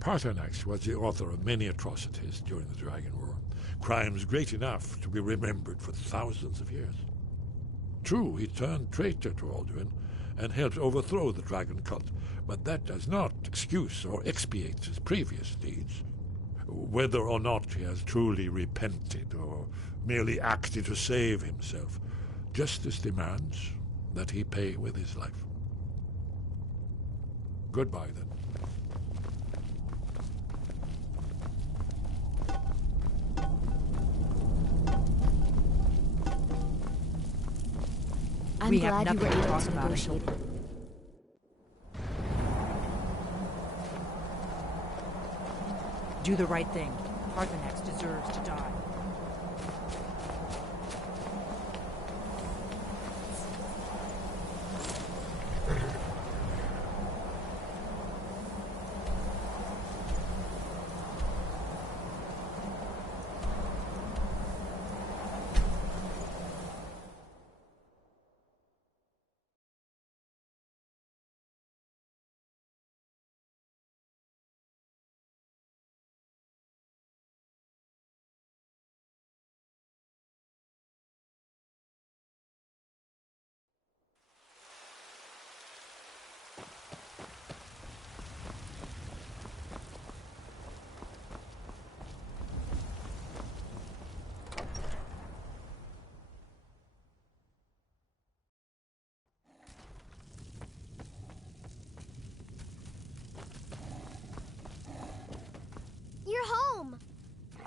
Paarthurnax was the author of many atrocities during the Dragon War, crimes great enough to be remembered for thousands of years. True, he turned traitor to Alduin and helped overthrow the dragon cult, but that does not excuse or expiate his previous deeds. Whether or not he has truly repented or merely acted to save himself, justice demands that he pay with his life. Goodbye, then. I'm glad you were able to negotiate. Do the right thing. Paarthurnax deserves to die. You're home.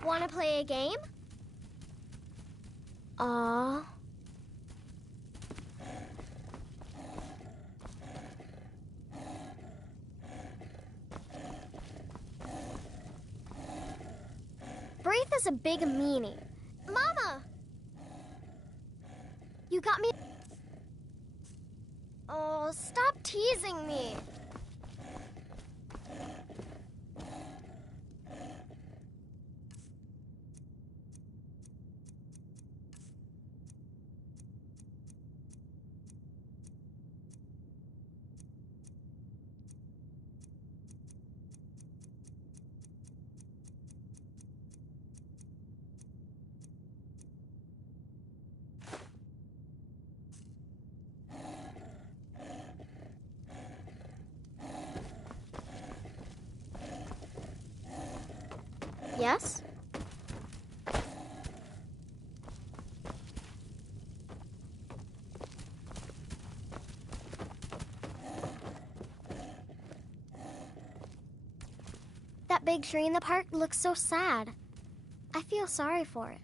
Want to play a game? Aww. Braith is a big meanie. Mama! You got me... Oh, stop teasing me. Yes? That big tree in the park looks so sad. I feel sorry for it.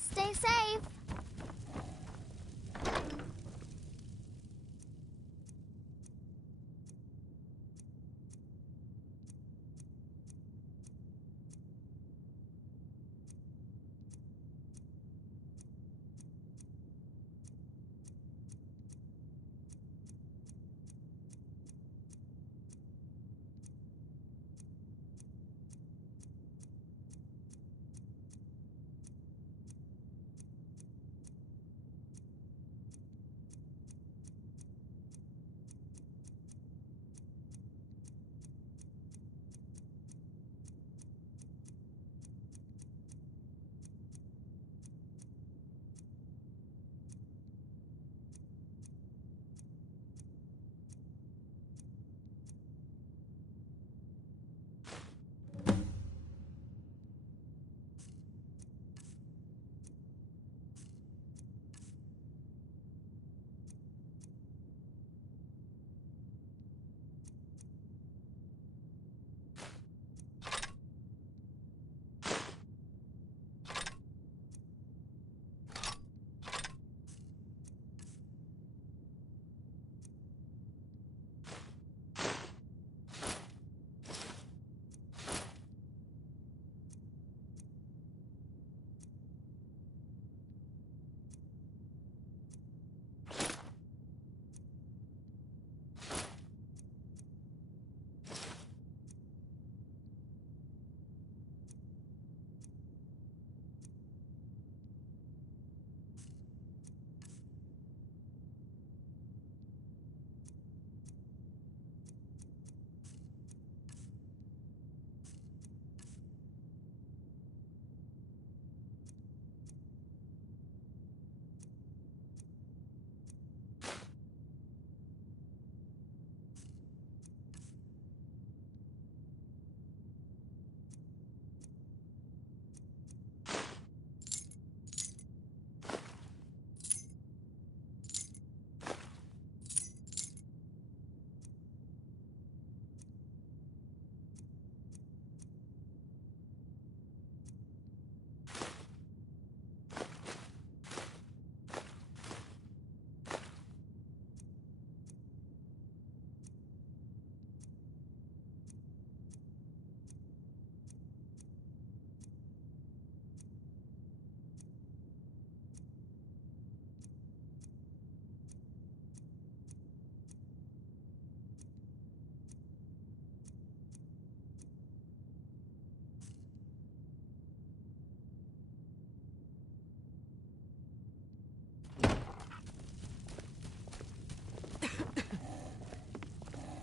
Stay safe.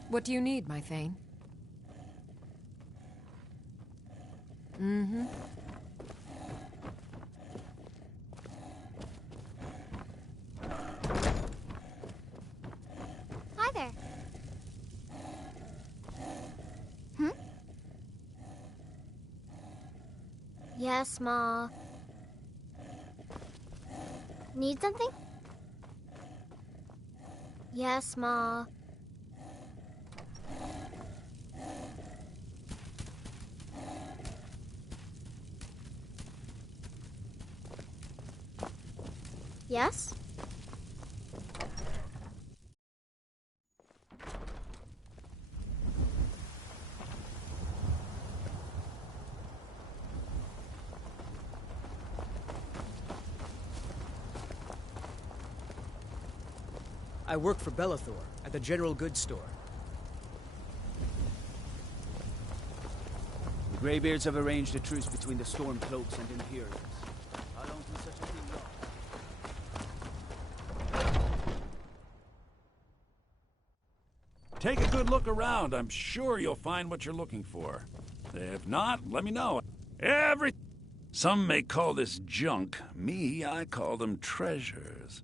What do you need, my Thane? Mm-hmm. Hi there. Hmm? Yes, Ma. Need something? Yes, Ma. Yes? I work for Bellathor at the General Goods Store. The Greybeards have arranged a truce between the Stormcloaks and Imperials. How long can such a thing last? Take a good look around. I'm sure you'll find what you're looking for. If not, let me know. Some may call this junk. Me, I call them treasures.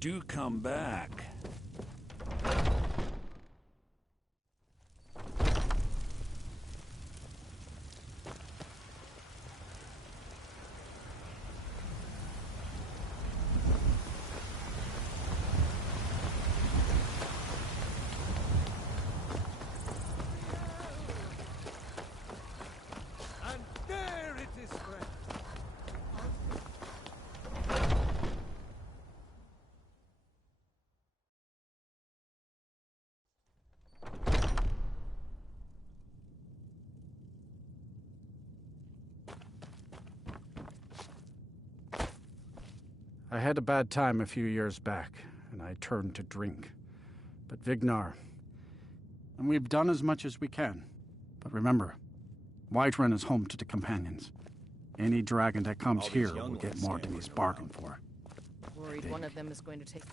Do come back. And there it is, friend. I had a bad time a few years back, and I turned to drink. But Vignar... And we've done as much as we can. But remember, Whiterun is home to the Companions. Any dragon that comes here will get more than he's bargained for. Worried one of them is going to take...